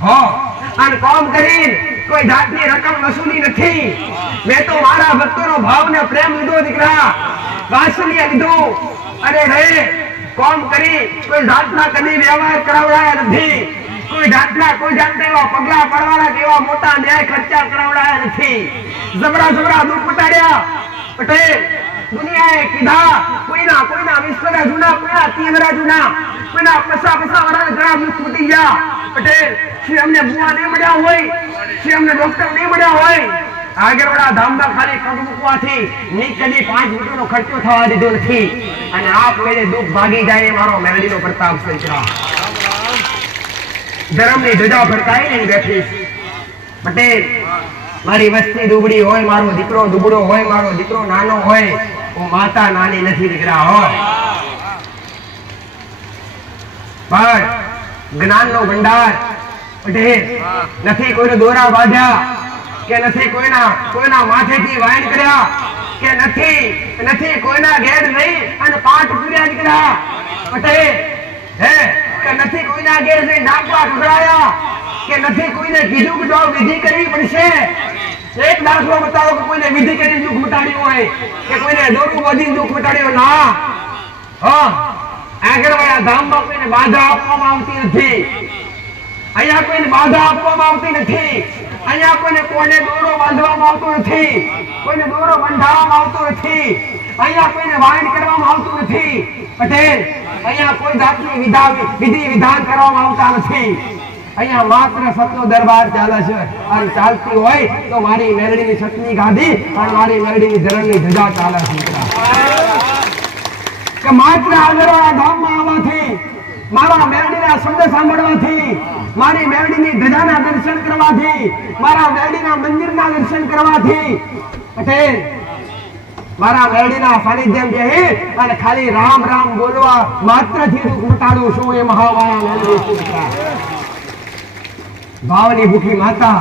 હો અને કોમ કરીને કોઈ જાતની રકમ વસૂલી નથી મેં તો મારા ભક્તોનો ભાવને પ્રેમ લીધો દીકરા વાત્સલ્ય લીધું અરે રે કોમ કરી કોઈ જાતના કદી વ્યવહાર કરાવડાયા નથી કોઈ જાતના એવા પગલા પડવાના કેવા મોટા ન્યાય ખર્ચા કરાવડાયા નથી જબરા દુઃખ મટાડ્યા પટેલ દુનિયાએ કીધા કોઈના વિશ્વના જૂના કોઈના તીંગરા જૂના કોઈના પસા વાળા જરા દુઃખ મટી ગયા પટેલ શ્રી અમને બુઆ નહીં મળ્યા હોય શ્રી અમને ડોક્ટર નહીં મળ્યા હોય આગળવાળા ધામમાં ખાલી પગ મૂકવાથી કદી 5 મિનિટનો ખર્ચો થવા દીધો નથી અને આપ મેળે દુઃખ ભાગી જાય મારો મેલડીનો પ્રતાપ છે ધર્મની ધજા ફરકાઈ નહીં બેઠી પટેલ મારી વસ્તી દુબળી હોય મારો દીકરો દુબળો હોય મારો દીકરો નાનો હોય હું માતા નાની નથી દીકરા હો પણ જ્ઞાનનો ભંડાર પટેલ નથી કોઈને દોરા બાંધ્યા કે નથી કોઈના માથેથી વાયન કર્યા કે નથી કોઈના ઘેર નહીં અને પાઠ પૂર્યા દીકરા પટેલ હે કે નથી કોઈના ઘેર જઈ ડાકવા ખવડાયા કે નથી કોઈને કીધું કે જો વિધિ કરવી પડશે એક દાખલો બતાવો કે કોઈને વિધિ કરી દુઃખ મટાડ્યું હોય કે કોઈને દોરું બાંધી દુઃખ મટાડ્યું ના આગળવાળા ધામમાં કોઈને બાધા આપવામાં આવતી નથી અહીંયા કોઈને બાધા આપવામાં આવતી નથી અહીંયા કોઈને દોરો બાંધવામાં આવતો નથી કોઈને દોરો બંધાવવામાં આવતો નથી અહીંયા કોઈને વાયન કરવામાં આવતું નથી પટેલ અહીંયા કોઈ જાતની વિધિ વિધાન કરવામાં આવતા નથી અહીંયા માત્ર સતનો દરબાર ચાલે છે અને ચાલતી હોય તો મારી મેલડીની સતની ગાદી અને મારી મેલડીની ધરણની ધજા ચાલે છે કે માત્ર આગળવાળા ધામમાં આવવાથી મારા મેલડીના શબ્દ સાંભળવાથી મારી મેલડીની ધજાના દર્શન કરવાથી મારા મેલડીના મંદિરના દર્શન કરવાથી પટેલ મારા મેલડીના સાનિધ્યમ બેહી અને ખાલી રામ રામ બોલવા માત્રથી દુઃખ મટાડું છું એ મહામાયા મેલડી છે ભાવની ભૂખી માતા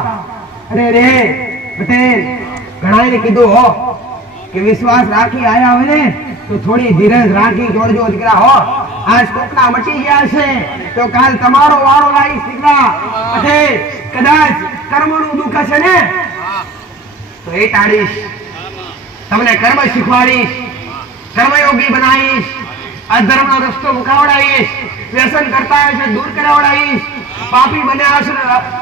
અરે રે પટેલ ઘણાએ કીધું હો કે વિશ્વાસ રાખી આયા હોય ને તો થોડી ધીરજ રાખી જોડજો દીકરા હો આજ કોકના મટી ગયા છે તો કાલ તમારો વારો લાવીશ દીકરા પટેલ કદાચ કર્મનું દુઃખ હશે ને તો એ ટાળીશ તમને કર્મ શીખવાડીશ કર્મયોગી બનાવીશ અધર્મનો રસ્તો મુકાવડાવીશ વ્યસન કરતા હોય છે દૂર કરાવડાવીશ પાપી બન્યા છે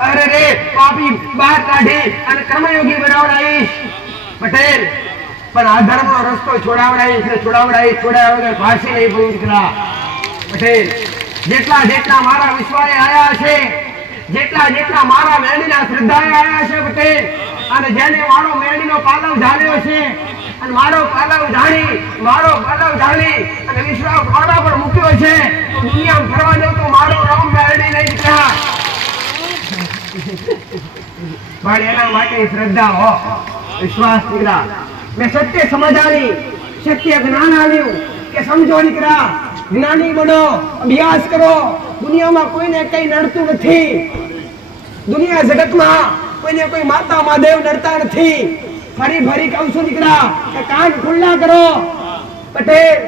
અરે રે પાપી બહાર કાઢી અને કર્મયોગી બનાવડાવીશ પટેલ પણ અધર્મનો રસ્તો છોડાવડાવીશ ફાંસી નહીં પડું દીકરા પટેલ જેટલા મારા વિશ્વાએ આયા છે જેટલા મારા મેળીના શ્રદ્ધાએ આયા છે પટેલ અને જેને મારો મેળીનો પાલવ ઝાલ્યો છે અને મારો પાલવ ઝાલી અને વિશ્વાસ ખોડા પર મૂક્યો છે તો દુનિયામાં ફરવા જાવ તો મારો નામ મેળડી નહીં દીકરા પણ એના માટે શ્રદ્ધા હો વિશ્વાસ દીકરા મેં સત્ય સમજ આલી સત્ય જ્ઞાન આલ્યું કે સમજો દીકરા જ્ઞાની બનો અભ્યાસ કરો દુનિયામાં કોઈને કઈ નડતું નથી દુનિયા જગતમાં કોઈને કોઈ માતા મહાદેવ નડતા નથી ફરી કહું છું દીકરા કે કાન ખુલ્લા કરો પટેલ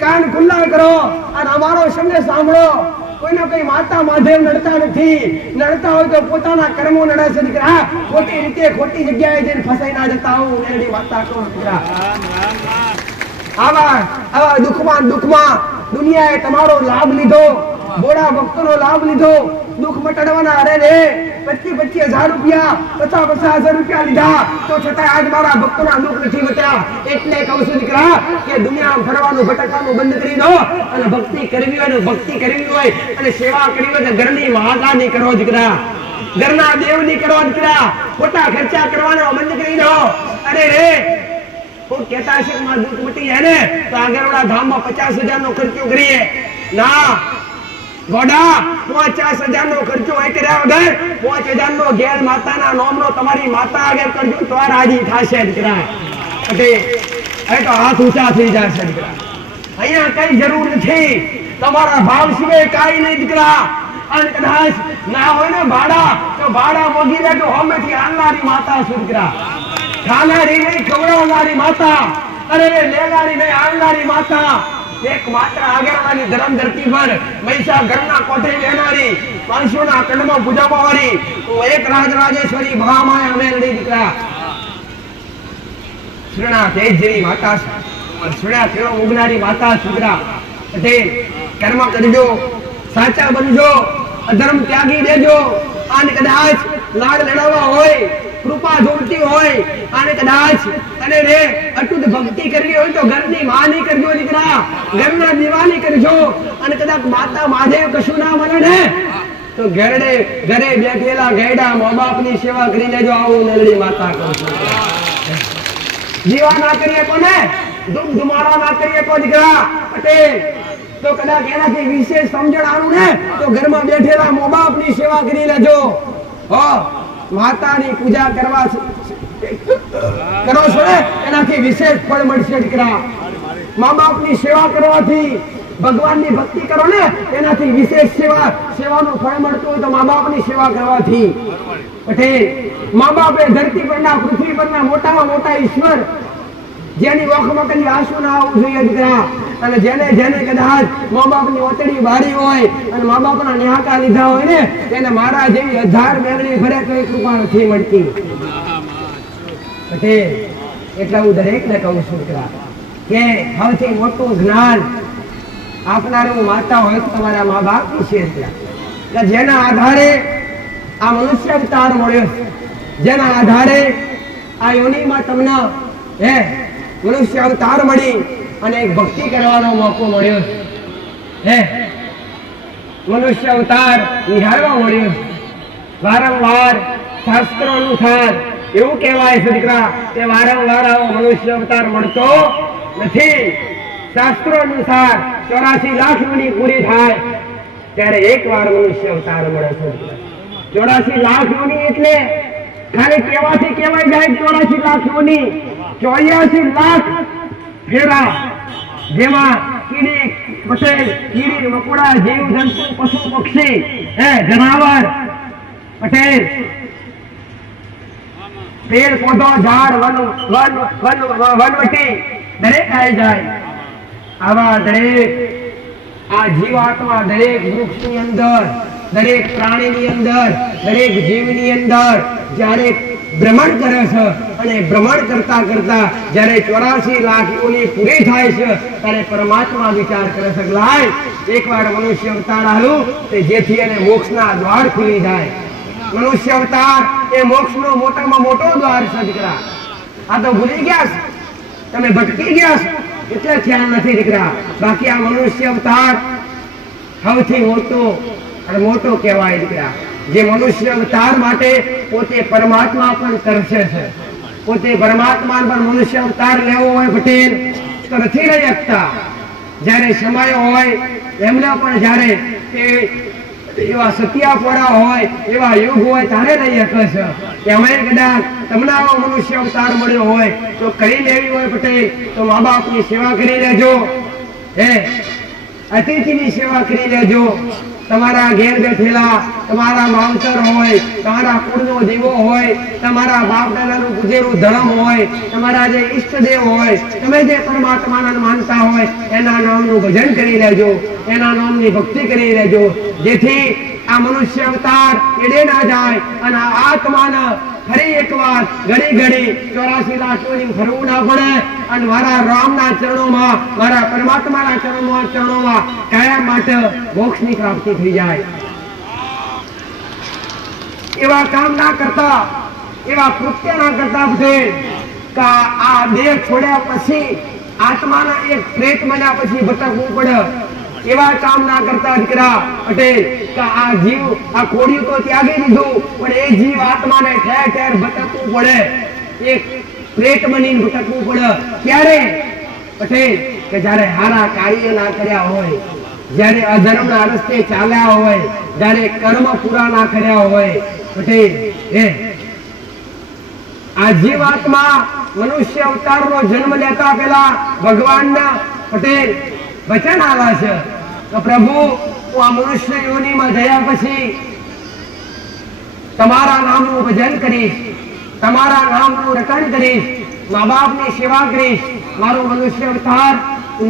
કાન ખુલ્લા કરો અને અમારો શબ્દ સાંભળો કોઈને કોઈ માતા મહાદેવ નડતા નથી નડતા હોય તો પોતાના કર્મો નડે છે દીકરા ખોટી રીતે ખોટી જગ્યાએ જઈને ફસાઈ ના જતા હું એની વાર્તા કરું દીકરા આવા દુઃખમાં દુનિયાએ તમારો લાભ લીધો બોડા ભક્તોનો લાભ લીધો દુઃખ મટાડવાના અરે રે 25,000 રૂપિયા 50,000 રૂપિયા લીધા તો છતાં આજ મારા ભક્તોના દુઃખ નથી મટ્યા એટલે કહું છું દીકરા કે દુનિયામાં ફરવાનું ભટકવાનું બંધ કરી દો અને ભક્તિ કરવી હોય અને સેવા કરવી હોય તો ઘરની માતા ની કરો દીકરા ઘરના દેવ ની કરો દીકરા ખોટા ખર્ચા કરવાનો બંધ કરી દો અરે રે કોઈ કહેતા છે કે મારું દુઃખ મટી જાય ને તો આગળવાળા ધામમાં 50,000 નો ખર્ચો કરીએ ના ગોડા 50,000 નો ખર્ચો એ કર્યા વગર 5,000 નો ઘેર માતાના નામનો તમારી માતા આગળ કરજો તો રાજી થશે દીકરા એટલે એ તો હાથ ઊંચા થઈ જશે દીકરા અહીંયા કઈ જરૂર નથી તમારા ભાવ સિવાય કાઈ નહીં દીકરા અને કદાચ ના હોય ને ભાડા તો ભાડા મોગી લે તો હોમેથી આલનારી માતા સુરકરા ખાનારી નહીં ખવડાવનારી માતા અરે લેનારી નહીં આલનારી માતા એક માત્ર આગળવાની ધરમ ધરતી પર મૈસા ઘરના કોઠે લેનારી પાંચસોના કંડમાં પૂજામાં વાળી એક રાજરાજેશ્વરી મહામાયા મેલડી દીકરા શ્રણા તેજ જેવી માતા શ્રણા કેળો ઉગનારી માતા સુગરા પટેલ કર્મ કરજો સાચા બનજો અધર્મ ત્યાગી દેજો અને કદાચ લાડ લડાવવા હોય કૃપા જોડતી હોય અને કદાચ અને રે અટૂટ ભક્તિ કરવી હોય તો ઘરની માની કરજો દીકરા ઘરના દીવાની કરજો અને કદાચ માતા મહાદેવ કશું ના મળે ને તો ઘરે બેઠેલા ગયડા મા બાપની સેવા કરી લેજો આવું નલડી માતા કરજો જીવા ના કરીએ કોને ધૂમ ધુમાડા ના કરીએ કો દીકરા પટેલ તો કદાચ એનાથી વિશેષ સમજણ આવું ને તો ઘરમાં બેઠેલા મા બાપની સેવા કરી લેજો હો માતાની પૂજા કરવા કરો છો ને એનાથી વિશેષ ફળ મળશે દીકરા મા બાપની સેવા કરવાથી ભગવાનની ભક્તિ કરો ને એનાથી વિશેષ સેવાનું ફળ મળતું હોય તો મા બાપની સેવા કરવાથી પટેલ મા બાપ એ ધરતી પરના પૃથ્વી પરના મોટામાં મોટા ઈશ્વર જેની વખમાં કદી આંસુ ના આવવું જોઈએ દીકરા અને જેને કદાચ મા બાપની ઓતડી બારી હોય અને મા બાપના ન્યાકા લીધા હોય ને એને મારા જેવી 1000 મેળવી ભરે તો કૃપા નથી મળતી પટેલ એટલે હું દરેકને કહું છું દીકરા કે સૌથી મોટું જ્ઞાન આપનારું માતા હોય તો તમારા મા બાપ વિશે કે જેના આધારે આ મનુષ્ય અવતાર મળ્યો જેના આધારે આ યોનિમાં તમને મનુષ્ય અવતાર મળી અને એક ભક્તિ કરવાનો મોકો મળ્યો મનુષ્ય અવતાર નિહાળવા મળ્યો વારંવાર શાસ્ત્રો અનુસાર એવું કહેવાય છે દીકરા કે વારંવાર આવો મનુષ્ય અવતાર મળતો નથી શાસ્ત્રો અનુસાર 84 લાખ યોની પૂરી થાય ત્યારે એકવાર મનુષ્ય અવતાર મળે છે 84 લાખ યોની એટલે ખાલી કેવાથી કેવાય જાય 84 લાખ યોની 84 લાખ ફેરા જેમાં કીડી પટેલ કીડી મકોડા જીવ જંતુ પશુ પક્ષી જનાવર પટેલ પેડ પૌધો ઝાડ વનવટી દરેક આવી જાય આવા દરેક આ જીવાત્મા દરેક વૃક્ષની અંદર દરેક પ્રાણીની અંદર દરેક જીવની અંદર જ્યારે ભ્રમણ કરે છે અને ભ્રમણ કરતા કરતા જ્યારે 84 લાખ યોની પૂરી થાય છે ત્યારે પરમાત્મા વિચાર કરે છે લાય એકવાર મનુષ્ય અવતાર આવ્યું તે જેથી એને મોક્ષના દ્વાર ખુલી જાય મનુષ્ય અવતાર એ મોક્ષનો મોટામાં મોટો દ્વાર છે દીકરા આ તો ભૂલી ગયા છો તમે ભટકી ગયા છો એટલે ખ્યાલ નથી દીકરા બાકી આ મનુષ્ય અવતાર સૌથી મોટો કહેવાય દીકરા જે મનુષ્ય અવતાર માટે પોતે પરમાત્મા પણ તરસે છે પોતે પરમાત્મા પણ મનુષ્ય અવતાર લેવો હોય પટેલ તો નથી રહી શકતા જ્યારે સમય હોય એમને પણ જ્યારે એવા સત્યાપોરા હોય એવા યુગ હોય ત્યારે રહી શકે છે અમે કદાચ તમને આવો મનુષ્ય અવતાર મળ્યો હોય તો કરી લેવી હોય પટેલ તો મા બાપની સેવા કરી લેજો અતિથિની સેવા કરી લેજો તમારા ઘેર બેઠેલા તમારા માવતર હોય તમારા કુળનો દીવો હોય તમારા બાપ દાદાનું ગુજેરું ધર્મ હોય તમારા જે ઈષ્ટદેવ હોય તમે જે પરમાત્માને માનતા હોય એના નામનું ભજન કરી લેજો એના નામની ભક્તિ કરી લેજો જેથી આ મનુષ્ય અવતાર એડે ના જાય અને આત્માને ફરી એકવાર ઘડી 84 લાખ યોની ફરવું ના પડે અને મારા રામના ચરણોમાં મારા પરમાત્માના ચરણોમાં કાયમ માટે મોક્ષની પ્રાપ્તિ થઈ જાય એવા કામ ના કરતા એવા કૃત્ય ના કરતા પટેલ કે આ દેહ છોડ્યા પછી આત્માના એક પ્રેત બન્યા પછી ભટકવું પડે એવા કામ ના કરતા દીકરા પટેલ કે આ જીવ આ ખોડિયું તો ત્યાગી દીધું પણ એ જીવ આત્માને ઠેર ઠેર ભટકવું પડે એક પ્રેત બનીને ભટકવું પડે ક્યારે પટેલ કે જ્યારે હારા કાર્ય ના કર્યા હોય જ્યારે અધર્મના રસ્તે ચાલ્યા હોય જ્યારે કર્મ પૂરા ના કર્યા હોય પટેલ આ જીવાત્મા મનુષ્ય અવતારનો જન્મ લેતા પહેલા ભગવાનના પટેલ વચન આલા છે તો પ્રભુ હું આ મનુષ્ય યોનિમાં જયા પછી તમારા નામનું ભજન કરીશ, તમારા નામનું રટણ કરીશ, મા બાપની સેવા કરીશ, મારો મનુષ્ય અવતાર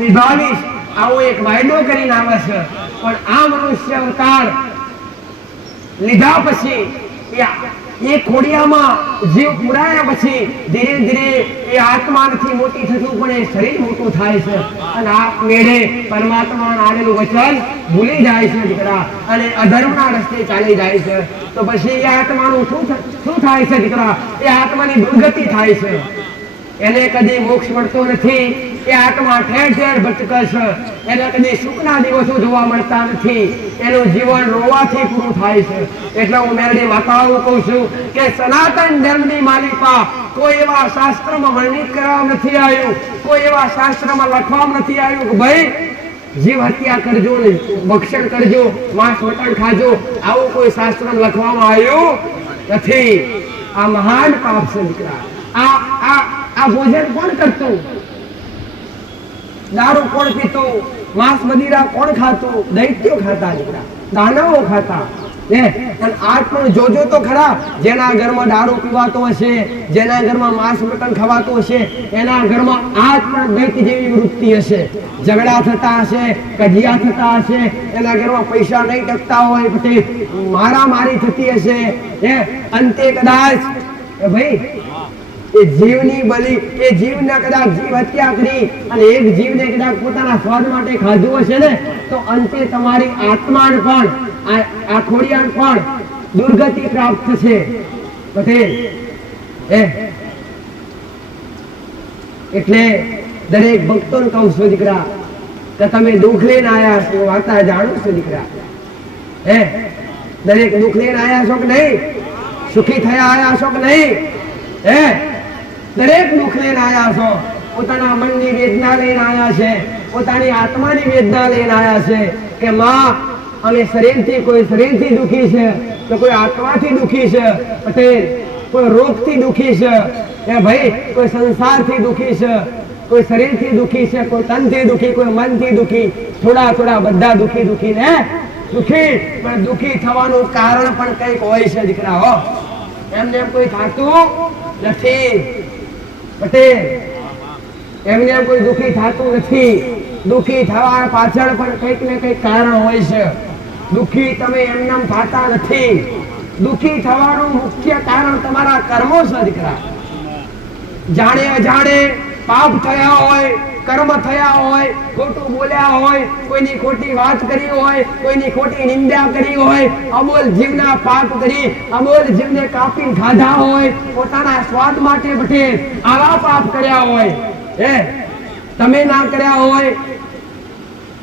નિભાવીશ, આવો એક વાયદો કરીને આવે છે. પણ આ મનુષ્ય અવતાર લીધા પછી એ ખોડિયામાં જીવ પુરાયા પછી ધીરે ધીરે એ આત્મા નથી મોટી થતું પણ એ શરીર મોટું થાય છે અને આ મેળે પરમાત્માનું આવેલું વચન ભૂલી જાય છે દીકરા અને અધર્મના રસ્તે ચાલી જાય છે. તો પછી એ આત્માનું શું થાય છે દીકરા? એ આત્માની દુર્ગતિ થાય છે. એને કદી મોક્ષ મળતો નથી. એ આત્મા ઠેર ઠેર ભટકે છે. એને કદી સુખના દિવસો જોવા મળતા નથી. એનું જીવન રોવાથી પૂરું થાય છે. એટલે હું મેરડી માતાઓ કહું છું કે સનાતન ધર્મની માલિકા કોઈ એવા શાસ્ત્રમાં વર્ણિત કરવામાં નથી આવ્યું, કોઈ એવા શાસ્ત્રમાં લખવામાં નથી આવ્યું કે ભાઈ જીવ હત્યા કરજો ને ભક્ષણ કરજો, માંસ મટન ખાજો, આવું કોઈ શાસ્ત્રમાં લખવામાં આવ્યું નથી. આ મહાન પાપ છે દીકરા. આ ભોજન કોણ કરતું? દારૂ કોણ પીતું? માંસ મદિરા કોણ ખાતું? દૈત્યો ખાતા દીકરા, દાનવો ખાતા. આજ પણ જોજો તો ખરા, જેના ઘરમાં દારૂ પીવાતો હશે, જેના ઘરમાં માંસ મટન ખવાતું હશે, એના ઘરમાં આજ પણ દૈત્ય જેવી વૃત્તિ હશે. ઝઘડા થતા હશે, કજિયા થતા હશે, એના ઘરમાં પૈસા નહીં ટકતા હોય, પછી મારામારી થતી હશે. અંતે કદાચ ભાઈ એ જીવની બલિ, એ જીવને કદાચ જીવ હત્યા કરી અને એક જીવને કદાચ પોતાના સ્વાદ માટે ખાધું હશે ને, તો અંતે તમારી આત્માને પણ આ ખોડિયાને પણ દુર્ગતિ પ્રાપ્ત થશે. પટેલ એટલે દરેક ભક્તોને કહું છું દીકરા કે તમે દુઃખ લઈને આયા છો, વાર્તા જાણો છો દીકરા. દરેક દુઃખ લઈને આયા છો કે નહીં? સુખી થયા આયા છો કે નહીં? દરેક દુઃખ લઈને આયા છો. પોતાના મનની વેદના લઈને આયા છે, પોતાની આત્માની વેદના લઈને આયા છે કે માં અમે શરીરથી, કોઈ શરીરથી દુઃખી છે, તો કોઈ આત્માથી દુઃખી છે. પટેલ કોઈ રોગથી દુઃખી છે, ભાઈ કોઈ સંસારથી દુઃખી છે, કોઈ શરીરથી દુઃખી છે, કોઈ તનથી દુઃખી, કોઈ મનથી દુઃખી, થોડા થોડા બધા દુઃખી દુઃખી ને દુઃખી. પણ દુઃખી થવાનું કારણ પણ કંઈક હોય છે દીકરા. હો એમને એમ કોઈ થતું નથી પટેલ, એમને એમ કોઈ દુઃખી થતું નથી. દુઃખી થવા પાછળ પણ કંઈક ને કંઈક કારણ હોય છે. દુઃખી તમે એમને થતા નથી. દુઃખી થવાનું મુખ્ય કારણ તમારા કર્મો છે દીકરા. જાણે અજાણે પાપ થયા હોય, કર્મ થયા હોય, ખોટું બોલ્યા હોય, કોઈની ખોટી વાત કરી હોય, કોઈની ખોટી નિંદા કરી હોય, અમોલ જીવના પાપ કરી, અમોલ જીવને કાપી ખાધા હોય, પોતાના સ્વાદ માટે બટે આવા પાપ કર્યા હોય, તમે ના કર્યા હોય.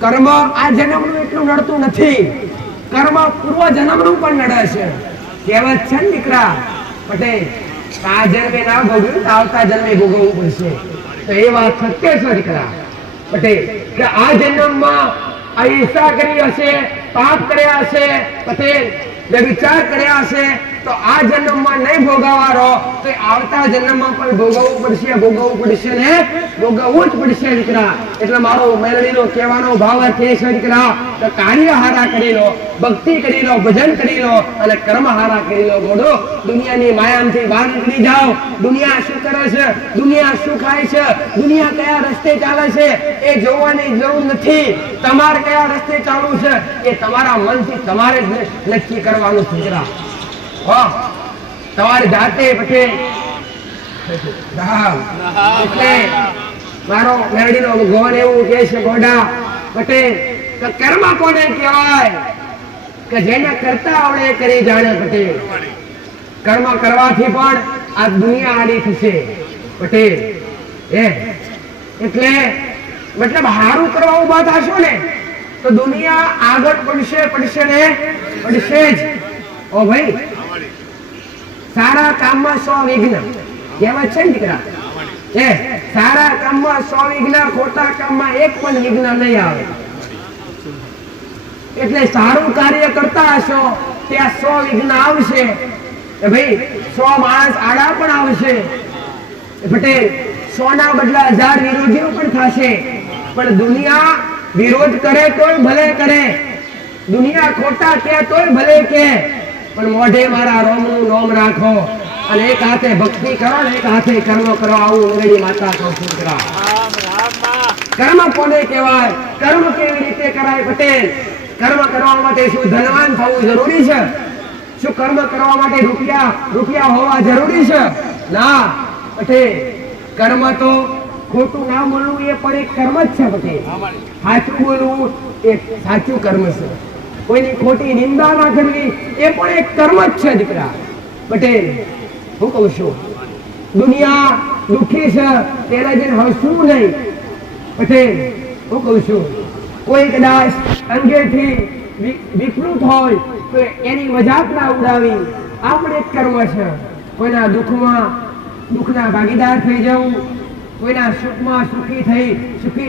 કર્મ આ જન્મનું એટલું નડતું નથી, કર્મ પૂર્વ જન્મનું પણ નડે છે. કહેવત છે ને દીકરા પટેલ, આ જન્મે ના ભોગવ્યું આવતા જન્મે ભોગવવું પડશે. તો એ વાત સત્ય છે દીકરા પટેલ કે આ જન્મમાં અહિંસા કરી હશે, પાપ કર્યા હશે પટેલ, વિચાર કર્યા હશે, તો આ જન્મમાં નહીં ભોગવવાનો તો આવતા જન્મમાં પણ ભોગવવું પડશે, ભોગવવું પડશે ને ભોગવવું જ પડશે દીકરા. એટલે મારો મેલડીનો કહેવાનો ભાવ એ છે દીકરા કે કાર્ય હારા કરી લો, ભક્તિ કરી લો, ભજન કરી લો અને કર્મ હારા કરી લો. બોલો દુનિયાની માયામાંથી બહાર નીકળી જાઓ. દુનિયા શું કરે છે, દુનિયા શું ખાય છે, દુનિયા કયા રસ્તે ચાલે છે એ જોવાની જરૂર નથી. તમારે કયા રસ્તે ચાલવું છે એ તમારા મનથી તમારે જ નક્કી કરવાનું છે દીકરા. તમારી જાતે પછી મારો મેરડીનો ભગવાન એવું કે છે ગોડા પટેલ કે કર્મ કોને કહેવાય કે જેને કરતા આવડે કરી જાણે. પટેલ કર્મ કરવાથી પણ આ દુનિયા આડી થશે પટેલ. એટલે મતલબ હારું કરવા ઉભા થશો ને તો દુનિયા આગળ પડશે ને પડશે જ. ઓ ભાઈ સારા કામમાં 100 વિઘ્ન કહેવત છે ને દીકરા. સારા કામમાં 100 વિઘ્ન, ખોટા કામમાં એક પણ વિઘ્ન નહીં આવે. એટલે સારું કાર્ય કરતા હશો ત્યાં 100 વિઘ્ન આવશે. ભાઈ 100 માણસ આડા પણ આવશે પટેલ, 100 ના બદલા 1000 વિરોધીઓ પણ થશે. પણ દુનિયા વિરોધ કરે તોય ભલે કરે, દુનિયા ખોટા કે તોય ભલે કે, પણ મોઢે મારા રોમનું નામ રાખો અને એક હાથે ભક્તિ કરો ને એક હાથે કર્મ કરો. આવું મેરડી માતા કહું છું. કર્મ કોને કહેવાય? કર્મ કેવી રીતે કરાય પટેલ? કર્મ કરવા માટે શું ધનવાન થવું જરૂરી છે? શું કર્મ કરવા માટે રૂપિયા હોવા જરૂરી છે? ના પટેલ, કર્મ તો ખોટું ના બોલવું એ પણ એક કર્મ જ છે પટેલ. સાચું બોલવું એ સાચું કર્મ છે. કોઈની ખોટી નિંદા ના કરવી એ પણ એક કર્મ જ છે દીકરા. પટેલ હું કહું છું, દુનિયા દુઃખી છે તેના જેને હસવું નહીં. પટેલ હું કહું છું, કોઈ કદાચ અંગેથી વિકૃત હોય તો એની મજાક ના ઉડાવી આ પણ એક કર્મ છે. કોઈના દુઃખના ભાગીદાર થઈ જવું, કોઈના સુખમાં સુખી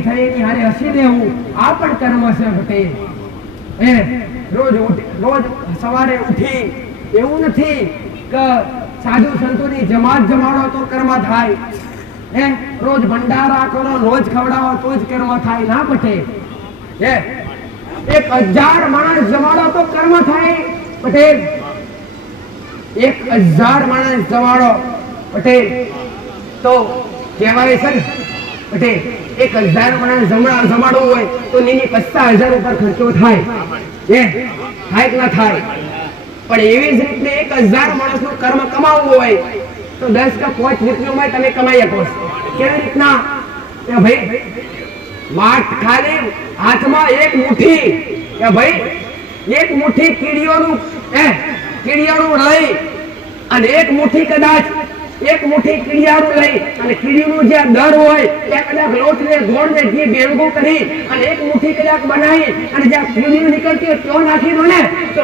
થઈ એની હારે હસી દેવું આ પણ કર્મ છે પટેલ. રોજ સવારે ઉઠી એવું નથી કે સાધુ સંતોની જમાત જમાડો તો કર્મ થાય, રોજ ભંડારા કરો રોજ ખવડાવો તો જ કર્મ થાય. ના પટેલ, 1000 માણસ જમાડો તો કર્મ થાય પટેલ. 1000 માણસ જમાડો પટેલ તો કહેવાય છે ને પટેલ. 1000 માણસ જમાડવું હોય તો નીની 50,000 ઉપર ખર્ચો થાય. થાય કે ના થાય? પણ એવી જ રીતે 1000 માણસનું કર્મ કમાવવું હોય તો 10 કે 5 રૂપિયામાં તમે કમાઈ શકો. કેવી રીતના? ભાઈ માટ ખાલી હાથમાં એક મુઠ્ઠી કીડીઓનું લઈ અને એક મુઠ્ઠી કીડિયાનું લઈ અને કીડીનું જે દર હોય ત્યાં કદાચ લોટને ગોળને ઘી ભેગું કરી અને એક મુઠ્ઠી કદાચ બનાવી અને જ્યાં કીડીઓ નીકળતી હોય ત્યાં નાખી દો ને તો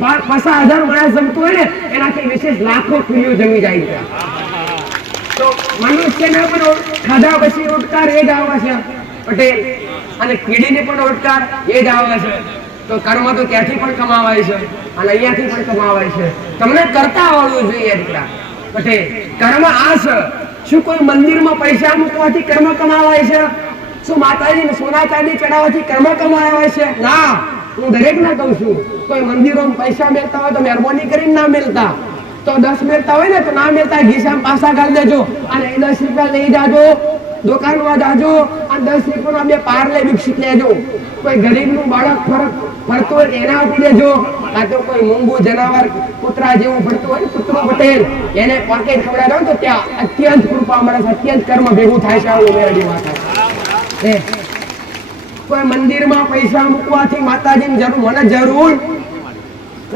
50,000 માણસ જમતું હોય ને એનાથી વિશેષ લાખો કીડીઓ જમી જાય છે. તો મનુષ્યને પણ ખાધા પછી ઉડકાર એ જ આવે છે પટેલ, અને કીડીને પણ ઉડકાર એ જ આવે છે. તો કર્મ તો ત્યાંથી પણ કમાવાય છે અને અહીંયાથી પણ કમાવાય છે. તમને કરતા આવડવું જોઈએ દીકરા પટેલ. કર્મ આ છે. શું કોઈ મંદિરમાં પૈસા મૂકવાથી કર્મ કમાવાય છે? શું માતાજીને સોના ચાંદી ચડાવવાથી કર્મ કમાવાય છે? ના, હું દરેક ના કહું છું. કોઈ મંદિરોમાં પૈસા મેળતા હોય તો મહેરબાની કરીને ના મેળતા. તો 10 મેળતા હોય ને તો ના મેળતા ઘીસામાં પાસા ગાળ દેજો અને 10 રૂપિયા લઈ જાજો, દુકાનમાં જાજો અને 10 રૂપિયાના 2 પાર્લે વિકસિત લેજો. કોઈ ગરીબનું બાળક ફરતું હોય એના આપી દેજો. કાં તો કોઈ મૂંગું જનાવર કૂતરા જેવું ફરતું હોય કૂતરો પટેલ એને પોકેટ ખવડાવો તો ત્યાં અત્યંત કૃપા મળે છે, અત્યંત કર્મ ભેગું થાય છે. આવું મેરડી માતા. કોઈ મંદિરમાં પૈસા મૂકવાથી માતાજીની મને જરૂર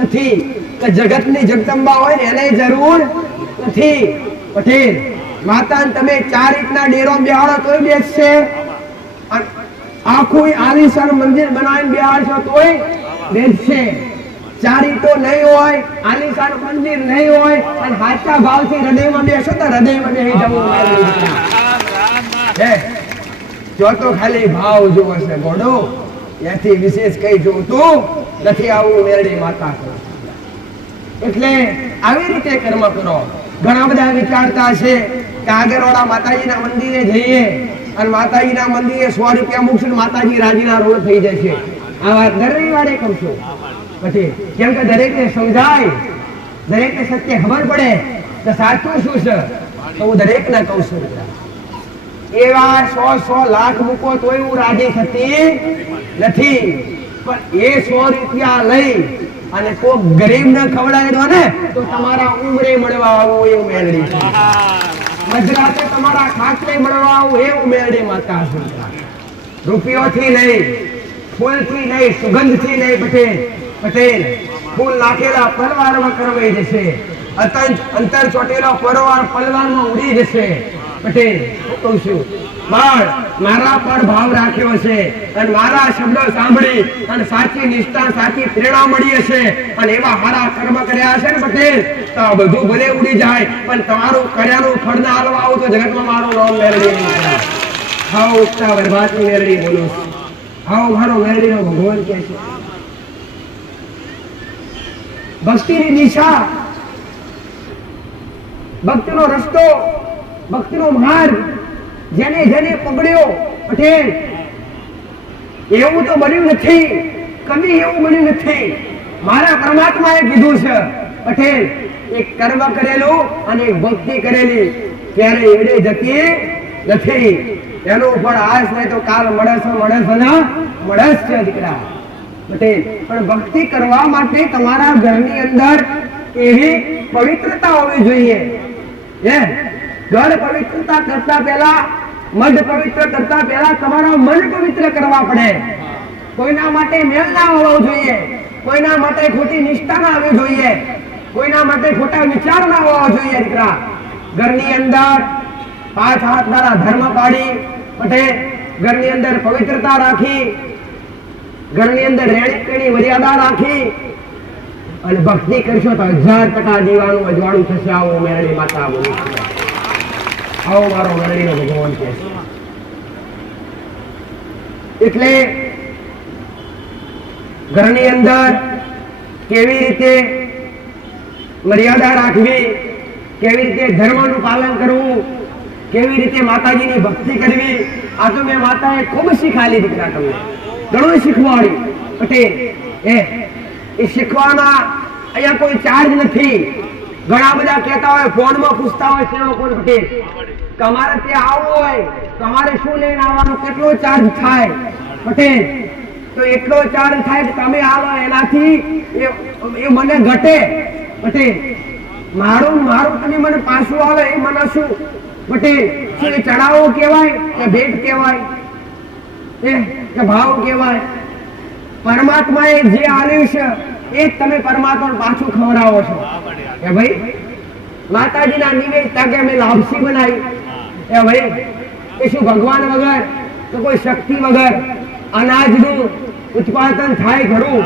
નથી કે જગતની જગદંબા હોય ને એને જરૂર નથી પટેલ. માતાને તમે 4 રીતના ડેરો બેહાડો તોય બેસશે, આખું આલીશાન મંદિર બનાવીને બેહાડશો તોય બેસશે. 4 ઈંટો નહીં હોય, આલીશાન મંદિર નહીં હોય અને સાચા ભાવથી હૃદયમાં બેસો તો હૃદયમાં બેસી જવું. જો તો ખાલી ભાવ જોવો છે ગોડો, એથી વિશેષ કઈ જોતું નથી. આવું મેરડી માતા કહે. એટલે આવી રીતે કર્મ કરો. ઘણા બધા વિચારતા છે કે આગળવાળા માતાજીના મંદિરે જઈએ અને માતાજીના મંદિરે 100 રૂપિયા મૂકશું માતાજી રાજીના રોડ થઈ જશે. આ વાત દર રવિવારે કહું છું પછી, કેમ કે દરેકને સમજાય, દરેકને સત્ય ખબર પડે કે સાચું શું છે. તો હું દરેકને કહું છું એવા 100 લાખ મૂકો તોય હું રાજી થતી નથી. પણ એ 100 રૂપિયા લઈ અને કોક ગરીબને ખવડાવી દો ને તો તમારા ઉમરે મળવા આવું એવું મેળવી છે. મજરાતે તમારા ખાટલે મળવા આવું એવું મેળવી માતા છે. રૂપિયોથી નહીં, ફૂલથી નહીં, સુગંધથી નહીં પટેલ. ફૂલ નાખેલા પલવારમાં કરવાઈ જશે, અંતર ચોટેલો પલવારમાં ઉડી જશે પટેલ. હું કહું છું મારા પર ભાવ રાખ્યો છે અને મારા શબ્દો સાંભળી અને સાચી નિષ્ઠા સાચી પ્રેરણા મળી હશે અને એવા સારા કર્મ કર્યા હશે ને પટેલ તો બધું ભલે ઉડી જાય પણ તમારું કર્યાનું ફળ ના હાલવા આવું તો જગતમાં મારું નામ મેળવી નહીં. હાવ ઉઠતા બરબાદની મેળવી બોલું છું. હાવ મારો મેળવીનો ભગવાન કે છે. ભક્તિની દિશા, ભક્તિનો રસ્તો, ભક્તિનો માર્ગ જેને જેને પકડ્યો પટેલ એવું તો બન્યું નથી, કદી એવું બન્યું નથી. મારા પરમાત્માએ કીધું છે પટેલ, એક કર્મ કરેલું અને એક ભક્તિ કરેલી ત્યારે એડે જતી નથી. એનું ફળ આજ નહીં તો કાલ મળે છે દીકરા પટેલ. પણ ભક્તિ કરવા માટે તમારા ઘરની અંદર એવી પવિત્રતા હોવી જોઈએ. ઘર પવિત્રતા કરતા પહેલા, મન પવિત્ર કરતા પહેલા તમારા મન પવિત્ર કરવા પડે. કોઈના માટે મેલ ના હોવો જોઈએ, કોઈના માટે ખોટી નિષ્ઠા ના આવવી જોઈએ, કોઈના માટે ખોટા વિચાર ના હોવા જોઈએ. દીકરા ઘરની અંદર 5 હાથ દ્વારા ધર્મ પાડી પટેલ, ઘરની અંદર પવિત્રતા રાખી, ઘરની અંદર રેણી કેણી મર્યાદા રાખી અને ભક્તિ કરશો તો 1000% દીવાનું અજવાળું થશે. આવો મેરડી માતા બોલી, આવો મારો મેરડીનો ભગવાન કહે છે. એટલે ઘરની અંદર કેવી રીતે મર્યાદા રાખવી, કેવી રીતે ધર્મનું પાલન કરવું, કેવી રીતે માતાજીની ભક્તિ કરવી, આ તો મેં માતાએ ખૂબ શીખાડી. દીકરા તમને ઘણું શીખવાડી પટેલ. એ શીખવાના અહીંયા કોઈ ચાર્જ નથી. ઘણા બધા કહેતા હોય, ફોનમાં પૂછતા હોય સેવકોને પટેલ કે અમારે ત્યાં આવવું હોય તો અમારે શું લઈને આવવાનું, કેટલો ચાર્જ થાય પટેલ? તો એટલો ચાર્જ થાય કે તમે આવો એનાથી એ મને ઘટે પટેલ. મારું તમે મને પાછું આવે એ મને શું પટેલ? શું એ ચડાવો કહેવાય કે ભેટ કહેવાય કે ભાવ કહેવાય? પરમાત્માએ જે આલ્યું છે એ જ તમે પરમાત્માને પાછું ખવડાવો છો. કે ભાઈ માતાજીના નિવેદ તાકે અમે લાપસી બનાવી, એ ભાઈ એ શું ભગવાન વગર તો કોઈ શક્તિ વગર અનાજનું ઉત્પાદન થાય ખરું?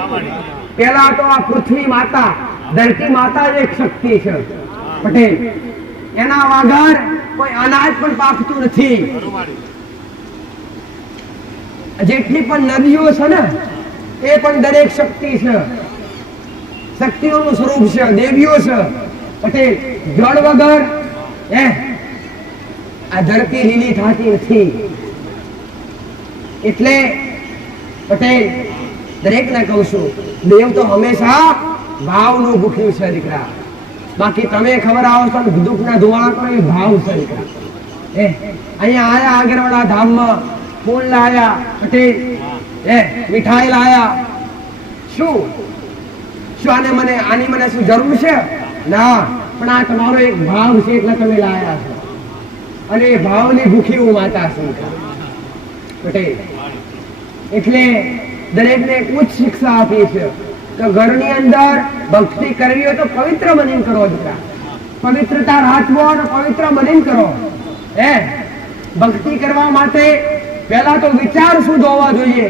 પેલા તો આ પૃથ્વી માતા, ધરતી માતા જ એક શક્તિ છે પટેલ. એના વગર કોઈ અનાજ પણ પાકતું નથી. જેટલી પણ નદીઓ છે ને એ પણ દરેક શક્તિ છે, શક્તિઓનું સ્વરૂપ છે, દેવીઓ છે પટેલ. જળ વગર આ ધરતી લીલી થતી નથી. એટલે પટેલ દરેકને કહું છું, દેવ તો હંમેશા ભાવનું ભૂખ્યું છે દીકરા. બાકી તમે ખબર આવો છો દુઃખના ધુવાણા કરો એ ભાવ છે દીકરા. અહીંયા આયા આગળવાળા ધામમાં ફૂલ લાયા પટેલ, મીઠાઈ લાયા. શું આની મને શું જરૂર છે? ના, પણ આ તમારો એક ભાવ છે એટલે તમે લાયા છો. અને એ ભાવની ભૂખી હું માતા છું પટેલ. એટલે દરેકને એક ઉચ્ચ શિક્ષા આપી છે કે ઘરની અંદર ભક્તિ કરવી હોય તો પવિત્ર બનીને કરો દીકરા. પવિત્રતા રાખવો અને પવિત્ર બનીને કરો. ભક્તિ કરવા માટે પહેલા તો વિચાર શુદ્ધ હોવા જોઈએ.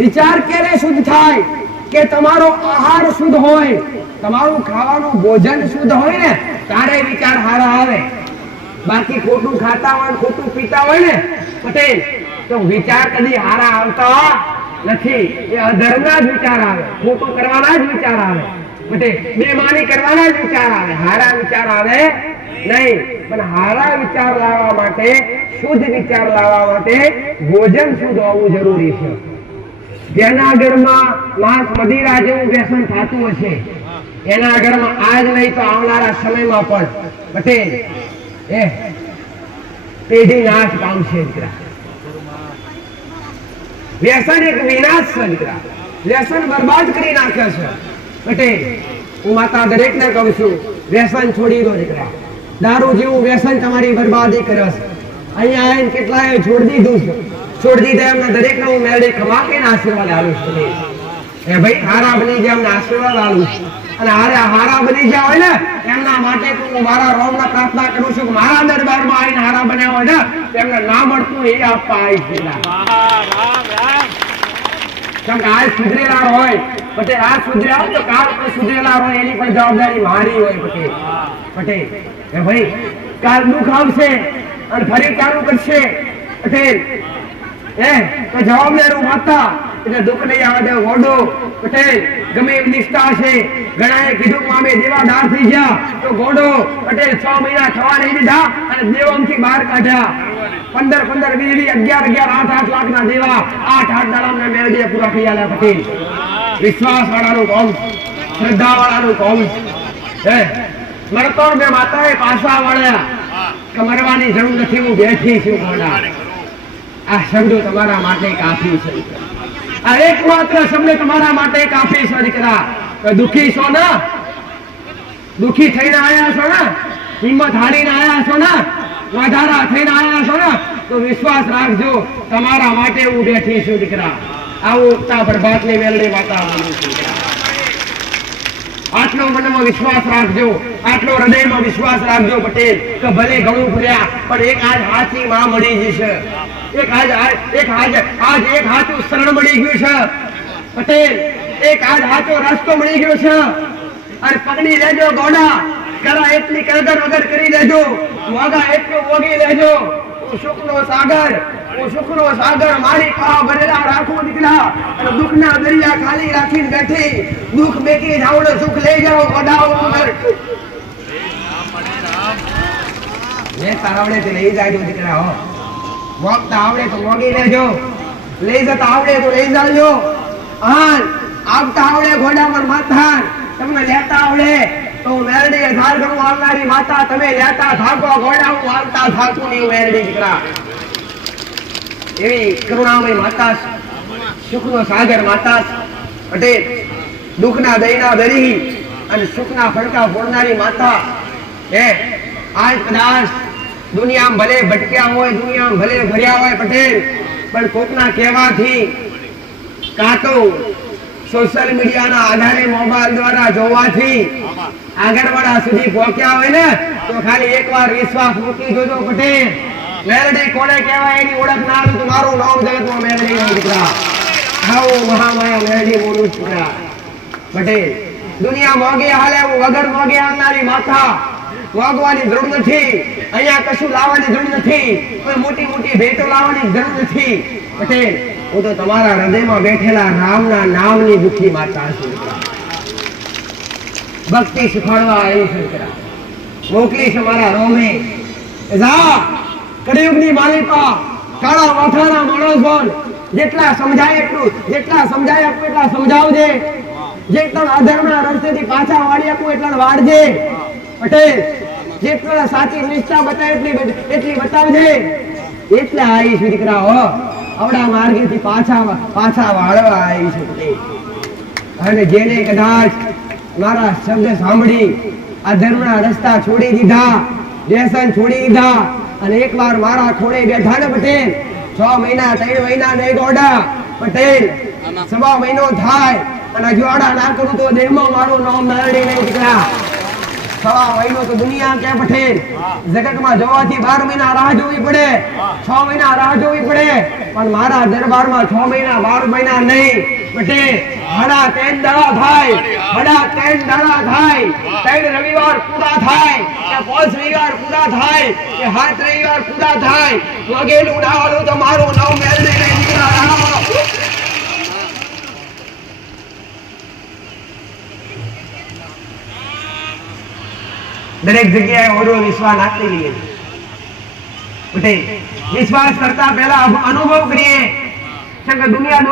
વિચાર ક્યારે શુદ્ધ થાય? કે તમારો આહાર શુદ્ધ હોય, તમારું ખાવાનું ભોજન શુદ્ધ હોય ને ત્યારે વિચાર સારા આવે. બાકી ખોટું ખાતા હોય, ખોટું પીતા હોય ને પટેલ તો વિચાર કદી સારા આવતા નથી. એ અધર્મના જ વિચાર આવે, ખોટું કરવાના જ વિચાર આવે પટેલ, બેમાની કરવાના જ વિચાર આવે, સારા વિચાર આવે નહીં. પણ સારા વિચાર લાવવા માટે, શુદ્ધ વિચાર લાવવા માટે ભોજન શુદ્ધ હોવું જરૂરી છે. જેના ઘરમાં માંસ મદિરા જેવું વ્યસન થતું હશે એના ઘરમાં આજ નહીં તો આવનારા સમયમાં પણ પટેલ પેઢી નાશ પામશે દીકરા. વ્યસન એક વિનાશ છે દીકરા. વ્યસન બરબાદ કરી નાખે છે પટેલ. હું માતા દરેકને કહું છું, વ્યસન છોડી દો દીકરા. દારૂ જેવું વ્યસન તમારી બરબાદી કરે છે. અહીંયા આવીને કેટલાએ છોડી દીધું છે. છોડી દીધા એમને દરેકને હું મેળવી ખમાકે આશીર્વાદ આલું છું. ભાઈ હારા બની જાય એમને આશીર્વાદ આલું છું. અને હારા બની જાય હોય ને એમના માટે હું મારા રોમના પ્રાર્થના કરું છું કે મારા દરબારમાં આવીને હારા બન્યા હોય ને તેમને ના મળતું એ આપવા આવીશ. કેમ કે આજ સુધરેલા હોય પટેલ, આજ સુધર્યા હોય તો કાલ પણ સુધરેલા હોય એની પણ જવાબદારી મારી હોય પટેલ. ભાઈ કાલ દુઃખ આવશે અને ફરી ચાલુ કરશે પટેલ. તો જવાબદાર માતા એટલે દુઃખ નહીં આવે દે ગોડો પટેલ. ગમે એવી નિષ્ઠા છે, ઘણાએ કીધું કે અમે દેવાદાર થઈ ગયા તો ગોડો પટેલ 6 મહિના થવા નહીં દીધા અને દેવોમાંથી બહાર કાઢ્યા. 15, 20, 11, 8 લાખ વાઘના દેવા 8 દાડાના મેળડીએ પૂરા થઈ આલ્યા પટેલ. વિશ્વાસ વાળાનું કોમ, શ્રદ્ધા વાળાનું કોમ હે. મરતોર બે માતાએ પાસા વાળ્યા કે મરવાની જરૂર નથી, હું બેઠી છું ગોડા. આ શબ્દો તમારા માટે કાફી છે. આ એકમાત્ર શબ્દ તમારા માટે કાફી છે દીકરા. દુખી છો ને, દુખી થઈને આયા છો ને, હિંમત હારીને આયા છો ને, વધારા થઈને આયા છો ને, તો વિશ્વાસ રાખજો તમારા માટે હું બેઠી છું દીકરા. આવું ઉગતા પ્રભાતની મેલડી માતા બોલું છું. આટલો મનમાં વિશ્વાસ રાખજો, આટલો હૃદયમાં વિશ્વાસ રાખજો પટેલ કે ભલે ઘણું ભર્યા પણ એક આજ હાથી માં મળી જશે. એક હાથું શરણ મળી ગયું છે પટેલ. એક આજ હાથો રસ્તો મળી ગયો છે. અને પકડી લેજો ગોડા, કરા એટલી કરદર વગર કરી લેજો, વાગા એટલું વોગી લેજો. હું સુખનો સાગર મારી પા ભરેલા રાખું દીકરા. અને દુઃખના દરિયા ખાલી રાખીને બેઠી, દુઃખ મેકી જાવડો સુખ લઈ જાઓ ગોડાઓ વગર. મેં તારાવડે તે લઈ જાજો દીકરા. હો વોગતા આવડે તો વોગી લેજો, લઈ જતા આવડે તો લઈ જાજો. આવતા આવડે ઘોડા પર માથા, તમને લેતા આવડે તો મેરડી ધાર ગણું આવનારી માતા, તમે લેતા થાકો ઘોડા, હું આવતા થાકું નહીં મેરડી દીકરા. એવી કરુણામય માતા, સુખનો સાગર માતા પટેલ. દુઃખના દયના દરી અને સુખના ફડકા ફોડનારી માતા હે. આજ કદાચ દુનિયામાં ભલે ભટક્યા હોય, દુનિયામાં ભલે ભર્યા હોય પટેલ, પણ કોકના કહેવાથી કાં તો સોશિયલ મીડિયાના આધારે મોબાઈલ દ્વારા જોવાથી આગળવાળા સુધી પહોંચ્યા હોય ને, તો ખાલી એકવાર વિશ્વાસ મૂકી જોજો પટેલ. મેલડી કોને કહેવાય એની ઓળખ ના આવે તો મારું નામ જગતમાં મેલડી નો દીકરા. આવું મહામાયા મેલડી બોલું દીકરા પટેલ. દુનિયા મોગે હાલે હું વગર મોગે આવનારી માથા. વાગવાની જરૂર નથી, અહીંયા કશું લાવવાની જરૂર નથી, કોઈ મોટી મોટી ભેટો લાવવાની જરૂર નથી પટેલ. હું તો તમારા હૃદયમાં બેઠેલા રામના નામની દુઃખી માતા છું. ભક્તિ શીખવાડવા આવી છું દીકરા. મોકલી છે મારા રોમે. જા કળિયુગની માલિકા, કાળા માથાના માણસો, જેટલા સમજાય એટલું એટલા સમજાવજે. જેટલા અધર્મના રસ્તેથી પાછા વાળી આપું એટલા વાળજે પટેલ. જેટલા સાચી નિષ્ઠા બતાવે એટલી બતાવજે. એટલા આવી છું દીકરા. હો આવડા માર્ગેથી પાછા વાળવા આવી છું. અને જેને કદાચ મારા શબ્દ સાંભળી આ ધર્મના રસ્તા છોડી દીધા, વ્યસન છોડી દીધા અને એકવાર મારા ખોળે બેઠા ને પટેલ, 6 મહિના 3 મહિના નહીં ગોડા પટેલ, 6 મહિનો થાય અને જોડા ના કરું તો દેહમાં મારું નામ મેળવી નહીં દીકરા. 6 મહિનો તો દુનિયા કે પટેલ જગતમાં જોવાથી 12 મહિના રાહ જોવી પડે, 6 મહિના રાહ જોવી પડે, પણ મારા દરબારમાં 6 મહિના 12 મહિના નહીં પટેલ. હડા 3 દાડા થાય, 3 રવિવાર પૂરા થાય કે 5 રવિવાર પૂરા થાય કે 7 રવિવાર પૂરા થાય, વગેલું ના હાલું તો મારું નામ મેળવી નહીં દીકરા. દરેક જગ્યાએ ઓરો વિશ્વાસ નાખી લઈએ પટેલ. વિશ્વાસ કરતા પહેલા અનુભવ કરીએ કે દુનિયા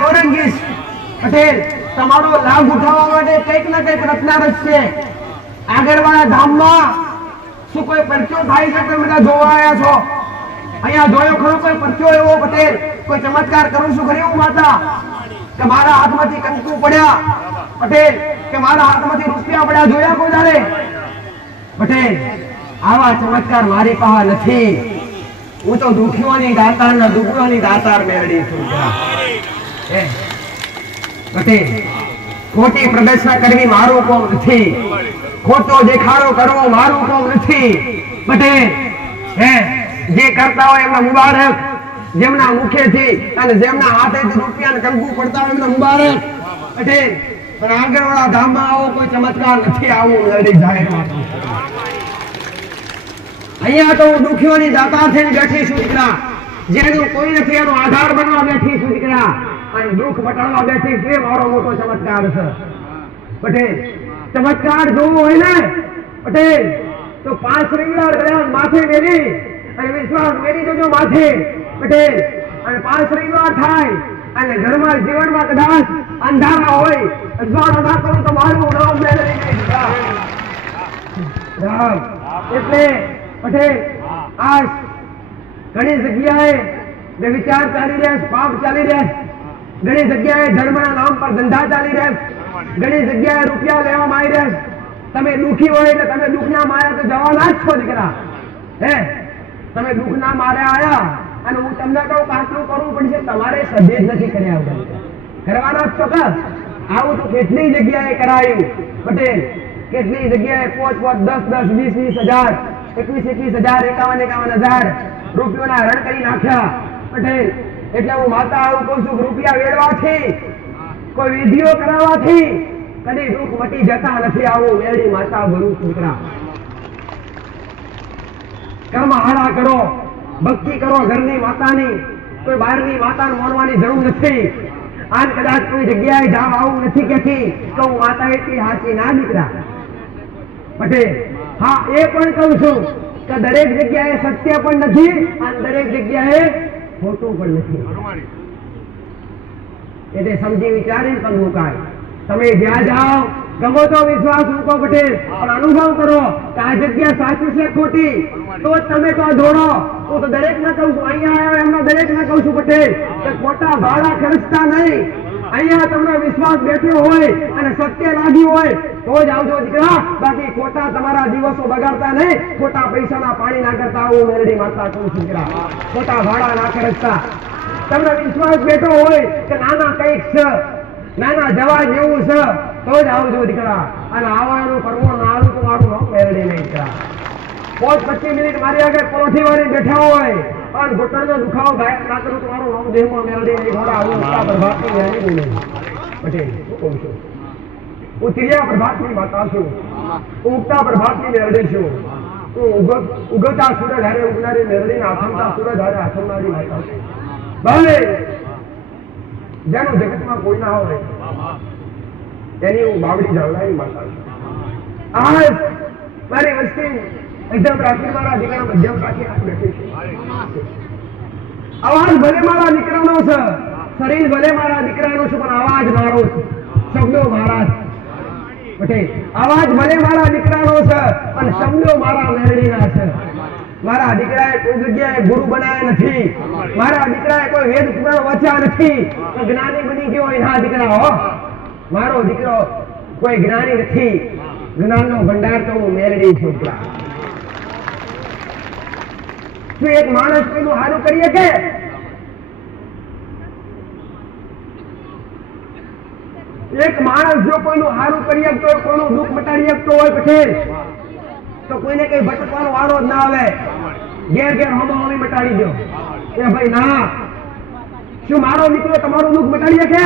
દોરંગીશ પટેલ. તમારો લાભ ઉઠાવવા માટે કંઈક ના કંઈક રચનારચ છે. આગળવાળા ધામમાં શું કોઈ પરચો થાય છે? તમે બધા જોવા આવ્યા છો, અહીંયા જોયો ખરો કોઈ પરચો એવો પટેલ? કોઈ ચમત્કાર કરું છું ખરી માતા કે મારા હાથમાંથી કંકુ પડ્યા પટેલ, કે મારા હાથમાંથી રૂપિયા પડ્યા જોયા કોઈ દાડે પટેલ? આવા ચમત્કાર મારી પાસે નથી. હું તો દુખીઓની દાતાર મેળવી છું પટેલ. ખોટી પ્રદર્શના કરવી મારું કામ નથી, ખોટો દેખાડો કરવો મારું કામ નથી પટેલ. જે કરતા હોય એમના મુબારક, જેમના મુખેથી અને જેમના હાથેથી રૂપિયા કંકુ પડતા હોય એમના મુબારક પટેલ. પણ આગળવાળા ધામમાં આવો કોઈ ચમત્કાર નથી. આવું લડી જાહેરમાં અહીંયા તો હું દુખીઓની દાતાર થઈને બેઠી છું દીકરા. જેનું કોઈ નથી એનો આધાર બનવા બેઠી છું દીકરા. અને દુઃખ મટાડવા બેઠી છે. મારો મોટો ચમત્કાર છે પટેલ. ચમત્કાર જોવો હોય ને પટેલ તો 5 રવિવાર ગયા માથે મેરી અને વિશ્વાસ મેરી જોજો માથે. પટેલ અને 5 રવિવાર થાય અને ઘરમાં જીવનમાં કદાચ અંધારા હોય અજવાળો ના કરું તો મારું નામ મેળવી નહીં રામ એટલે પટેલ આજ ઘણી જગ્યાએ બે વિચાર ચાલી રહ્યા પાપ ચાલી રહ્યા ઘણી જગ્યાએ ધર્મના નામ પર ધંધા ચાલી રહ્યા ઘણી જગ્યાએ રૂપિયા લેવામાં આવી રહ્યા તમે દુખી હોય એટલે તમે દુઃખના માર્યા તો જવાના જ છો દીકરા હે તમે દુઃખના માર્યા આયા અને હું તમને કહું આટલું કરવું પડશે તમારે સભ્ય જ નથી કર્યા કરવાના જ છો કે આવું તો કેટલી જગ્યાએ કરાયું પટેલ કેટલી જગ્યાએ 5 10 20 હજાર 21 હજાર 51 હજાર રૂપિયાના રણ કરી નાખ્યા પટેલ એટલે હું માતા આવું કહું છું રૂપિયા વેડવાથી કોઈ વિધિઓ કરાવવાથી કદી દુઃખ મટી જતા નથી આવું મેળી માતા ભરું દીકરા કર્મ હારા કરો ભક્તિ કરો ઘરની માતાની કોઈ બહારની માતાને માનવાની જરૂર નથી આજ કદાચ કોઈ જગ્યાએ જાવ આવું નથી કહેતી તો હું માતા એટલી હાચી ના દીકરા પટેલ હા એ પણ કહું છું કે દરેક જગ્યાએ સત્ય પણ નથી અને દરેક જગ્યાએ ખોટું પણ નથી એટલે સમજી વિચારીને પગ મુકાય તમે જ્યાં જાઓ ગમો તો વિશ્વાસ મૂકો પટેલ પણ અનુભવ કરો કે આ જગ્યા સાચી છે ખોટી તો જ તમે તો દોડો હું તો દરેક ને કહું છું અહીંયા આવ્યા એમના દરેક ને કહું છું પટેલ કે ખોટા ભાડા ખર્ચતા નહીં અહીંયા તમને વિશ્વાસ બેઠ્યો હોય અને સત્ય લાગ્યું હોય તો જ આવજો દીકરા બાકી ખોટા તમારા દિવસો બગાડતા નહીં ખોટા પૈસાના પાણી ના કરતા આવું મેરડી માતા કહું છું દીકરા ખોટા ભાડા ના ખર્ચતા તમને વિશ્વાસ બેઠો હોય કે નાના કંઈક છે નાના જવા જેવું છે તો જ આવજો દીકરા અને આવવાનું કરવું નાનું તો મારું નામ મેરડી નહીં દીકરા 25 મિનિટ મારી આગળ પરોઠી વાળી બેઠા હોય અને ઘૂંટણનો દુખાવો ગાયબ ના કરું તો મારું નામ દેહમાં મેરડી નહીં ઘોડા આવું ઉગતા પ્રભાતની મેરડી નહીં પટેલ શું કહું છું હું ત્રીજા પ્રભાતની માતા છું ઉગતા પ્રભાતની મેરડી છું હું ઉગતા સૂરજ હારે ઉગનારી મેરડી ને આથમતા સૂરજ હારે આથમનારી માતા છું ભલે જેનું જગતમાં કોઈ ના હોય એની હું બાવડી જાવનારી માતા છું આજ મારી વસ્તી એકદમ રાખી મારા દીકરા મધ્યમ રાખી હાથ બેઠી છે અવાજ ભલે મારા દીકરાનો છે શરીર ભલે મારા દીકરાનો છે પણ અવાજ મારો છે શબ્દો મારા છે પટેલ અવાજ ભલે મારા દીકરાનો છે અને શબ્દો મારા મેરડીના છે મારા દીકરાએ કોઈ જગ્યાએ ગુરુ બનાવ્યા નથી મારા દીકરાએ કોઈ વેદ પુરાણ વાંચ્યા નથી જ્ઞાની બની ગયો એના દીકરા હો મારો દીકરો કોઈ જ્ઞાની નથી જ્ઞાનનો ભંડાર તો હું મેળવી છું શું એક માણસ કોઈનું સારું કરીએ કે એક માણસ જો કોઈનું સારું કરી શકતો હોય કોઈનું દુઃખ મટાડી શકતો હોય પટેલ તો કોઈને કઈ ભટકવાનો વારો જ ના આવે ઘેર ઘેર હોમી મટાડી દો એ ભાઈ ના શું મારો દીકરો તમારું દુઃખ મટાડી શકે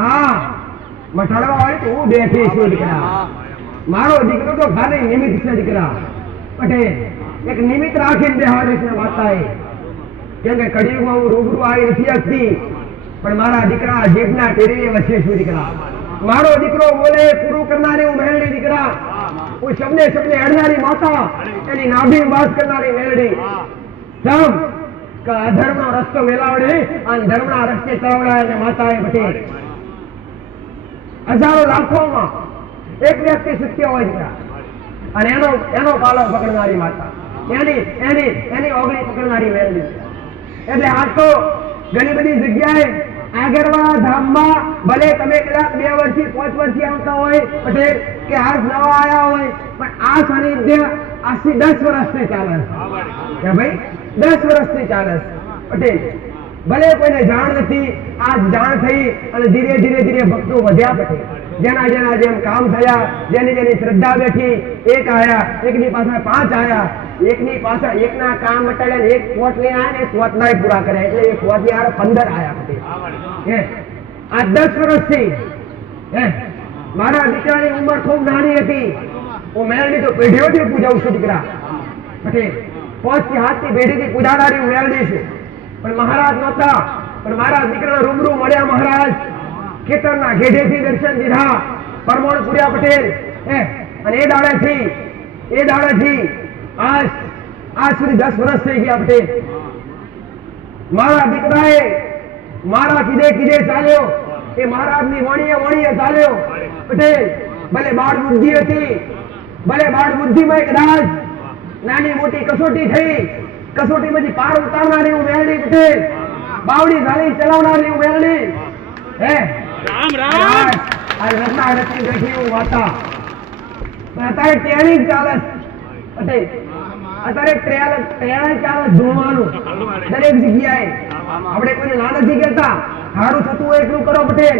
ના મટાડવા વાળી તો હું બેઠી છું દીકરા મારો દીકરો તો ખાલી નિમિત્ત છે દીકરા પટેલ એક નિમિત્ત રાખીને બેહાડે છે માતાએ કેમ કે કળિયુગમાં હું રૂબરૂ આવી નથી શકતી પણ મારા દીકરા જીભના ટેરીએ વસે છું દીકરા મારો દીકરો બોલે પૂરું કરનારી હું મેળડી દીકરા હું શબ્દે શબ્દે અડનારી માતા એની નાભી વાસ કરનારી મેળડી સમ કે અધર્મનો રસ્તો મેલાવડે અને ધર્મના રસ્તે ચલાવડાય અને માતાએ પટેલ હજારો લાખોમાં એક વ્યક્તિ સત્ય હોય દીકરા અને એનો પાલો પકડનારી માતા એની ઓગળી પકડનારી મેળવી એટલે આ તો ઘણી બધી જગ્યાએ આગળવાળા ધામમાં ભલે તમે કદાચ 2 વર્ષથી 5 વર્ષથી આવતા હોય પટેલ કે આજ નવા આવ્યા હોય પણ આ સાનિધ્ય આજથી 10 વર્ષથી ચાલે કે ભાઈ 10 વર્ષથી ચાલે પટેલ ભલે કોઈને જાણ નથી આજ જાણ થઈ અને ધીરે ધીરે ભક્તો વધ્યા પટેલ જેના જેમ કામ થયા જેની શ્રદ્ધા બેઠી એક આયા એકની પાછળ 5 આયા એકની પાછળ એકના કામ મટાડ્યા એક કોટ લઈને આયા ને કોટના પૂરા કર્યા એટલે એક કોટ ની આરે 15 આયા પટેલ આ 10 વર્ષથી મારા દીકરાની ઉંમર ખૂબ નાની હતી હું મેળવી તો પેઢીઓથી પૂજાવું છું દીકરા પટેલ 5 થી 7 ની પેઢીથી પૂજાનારી હું મેળવી છું પણ મહારાજ નહોતા પણ મારા દીકરાને રૂબરૂ મળ્યા મહારાજ ખેતરના ઘેડેથી દર્શન દીધા પરમોણ પુર્યા પટેલ અને એ દાડેથી આજ સુધી 10 વર્ષ થઈ ગયા પટેલ મારા દીકરાએ મારા કીધે કીધે ચાલ્યો, એ મહારાજની વણીએ વણીએ ચાલ્યો. પટેલ ભલે બાળ બુદ્ધિ હતી, ભલે બાળ બુદ્ધિમાં કદાચ નાની મોટી કસોટી થઈ, કસોટીમાંથી પાર ઉતારનારી હું મેળવી. પટેલ બાવડી ઝાલી ચલાવનારી હું મેળવી. હે રામ રામ. આ રત્ના રત્ની બેઠી હું વાતા પણ અત્યારે ટ્રેનિંગ ચાલે છે. પટેલ અત્યારે ટ્રેનિંગ ચાલે જોવાનું દરેક જગ્યાએ. આપણે કોઈને ના નથી કહેતા, સારું થતું હોય એટલું કરો પટેલ,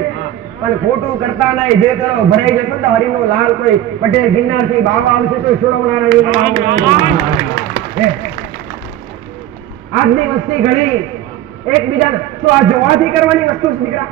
પણ ખોટું કરતા નહીં. જે કરો ભરાઈ જશો તો હરિનો લાલ કોઈ પટેલ ગિરનાર થી બાવા આવશે તો છોડવનારા. આજની વસ્તી ઘણી એકબીજા તો આ જોવાથી કરવાની વસ્તુ છે દીકરા.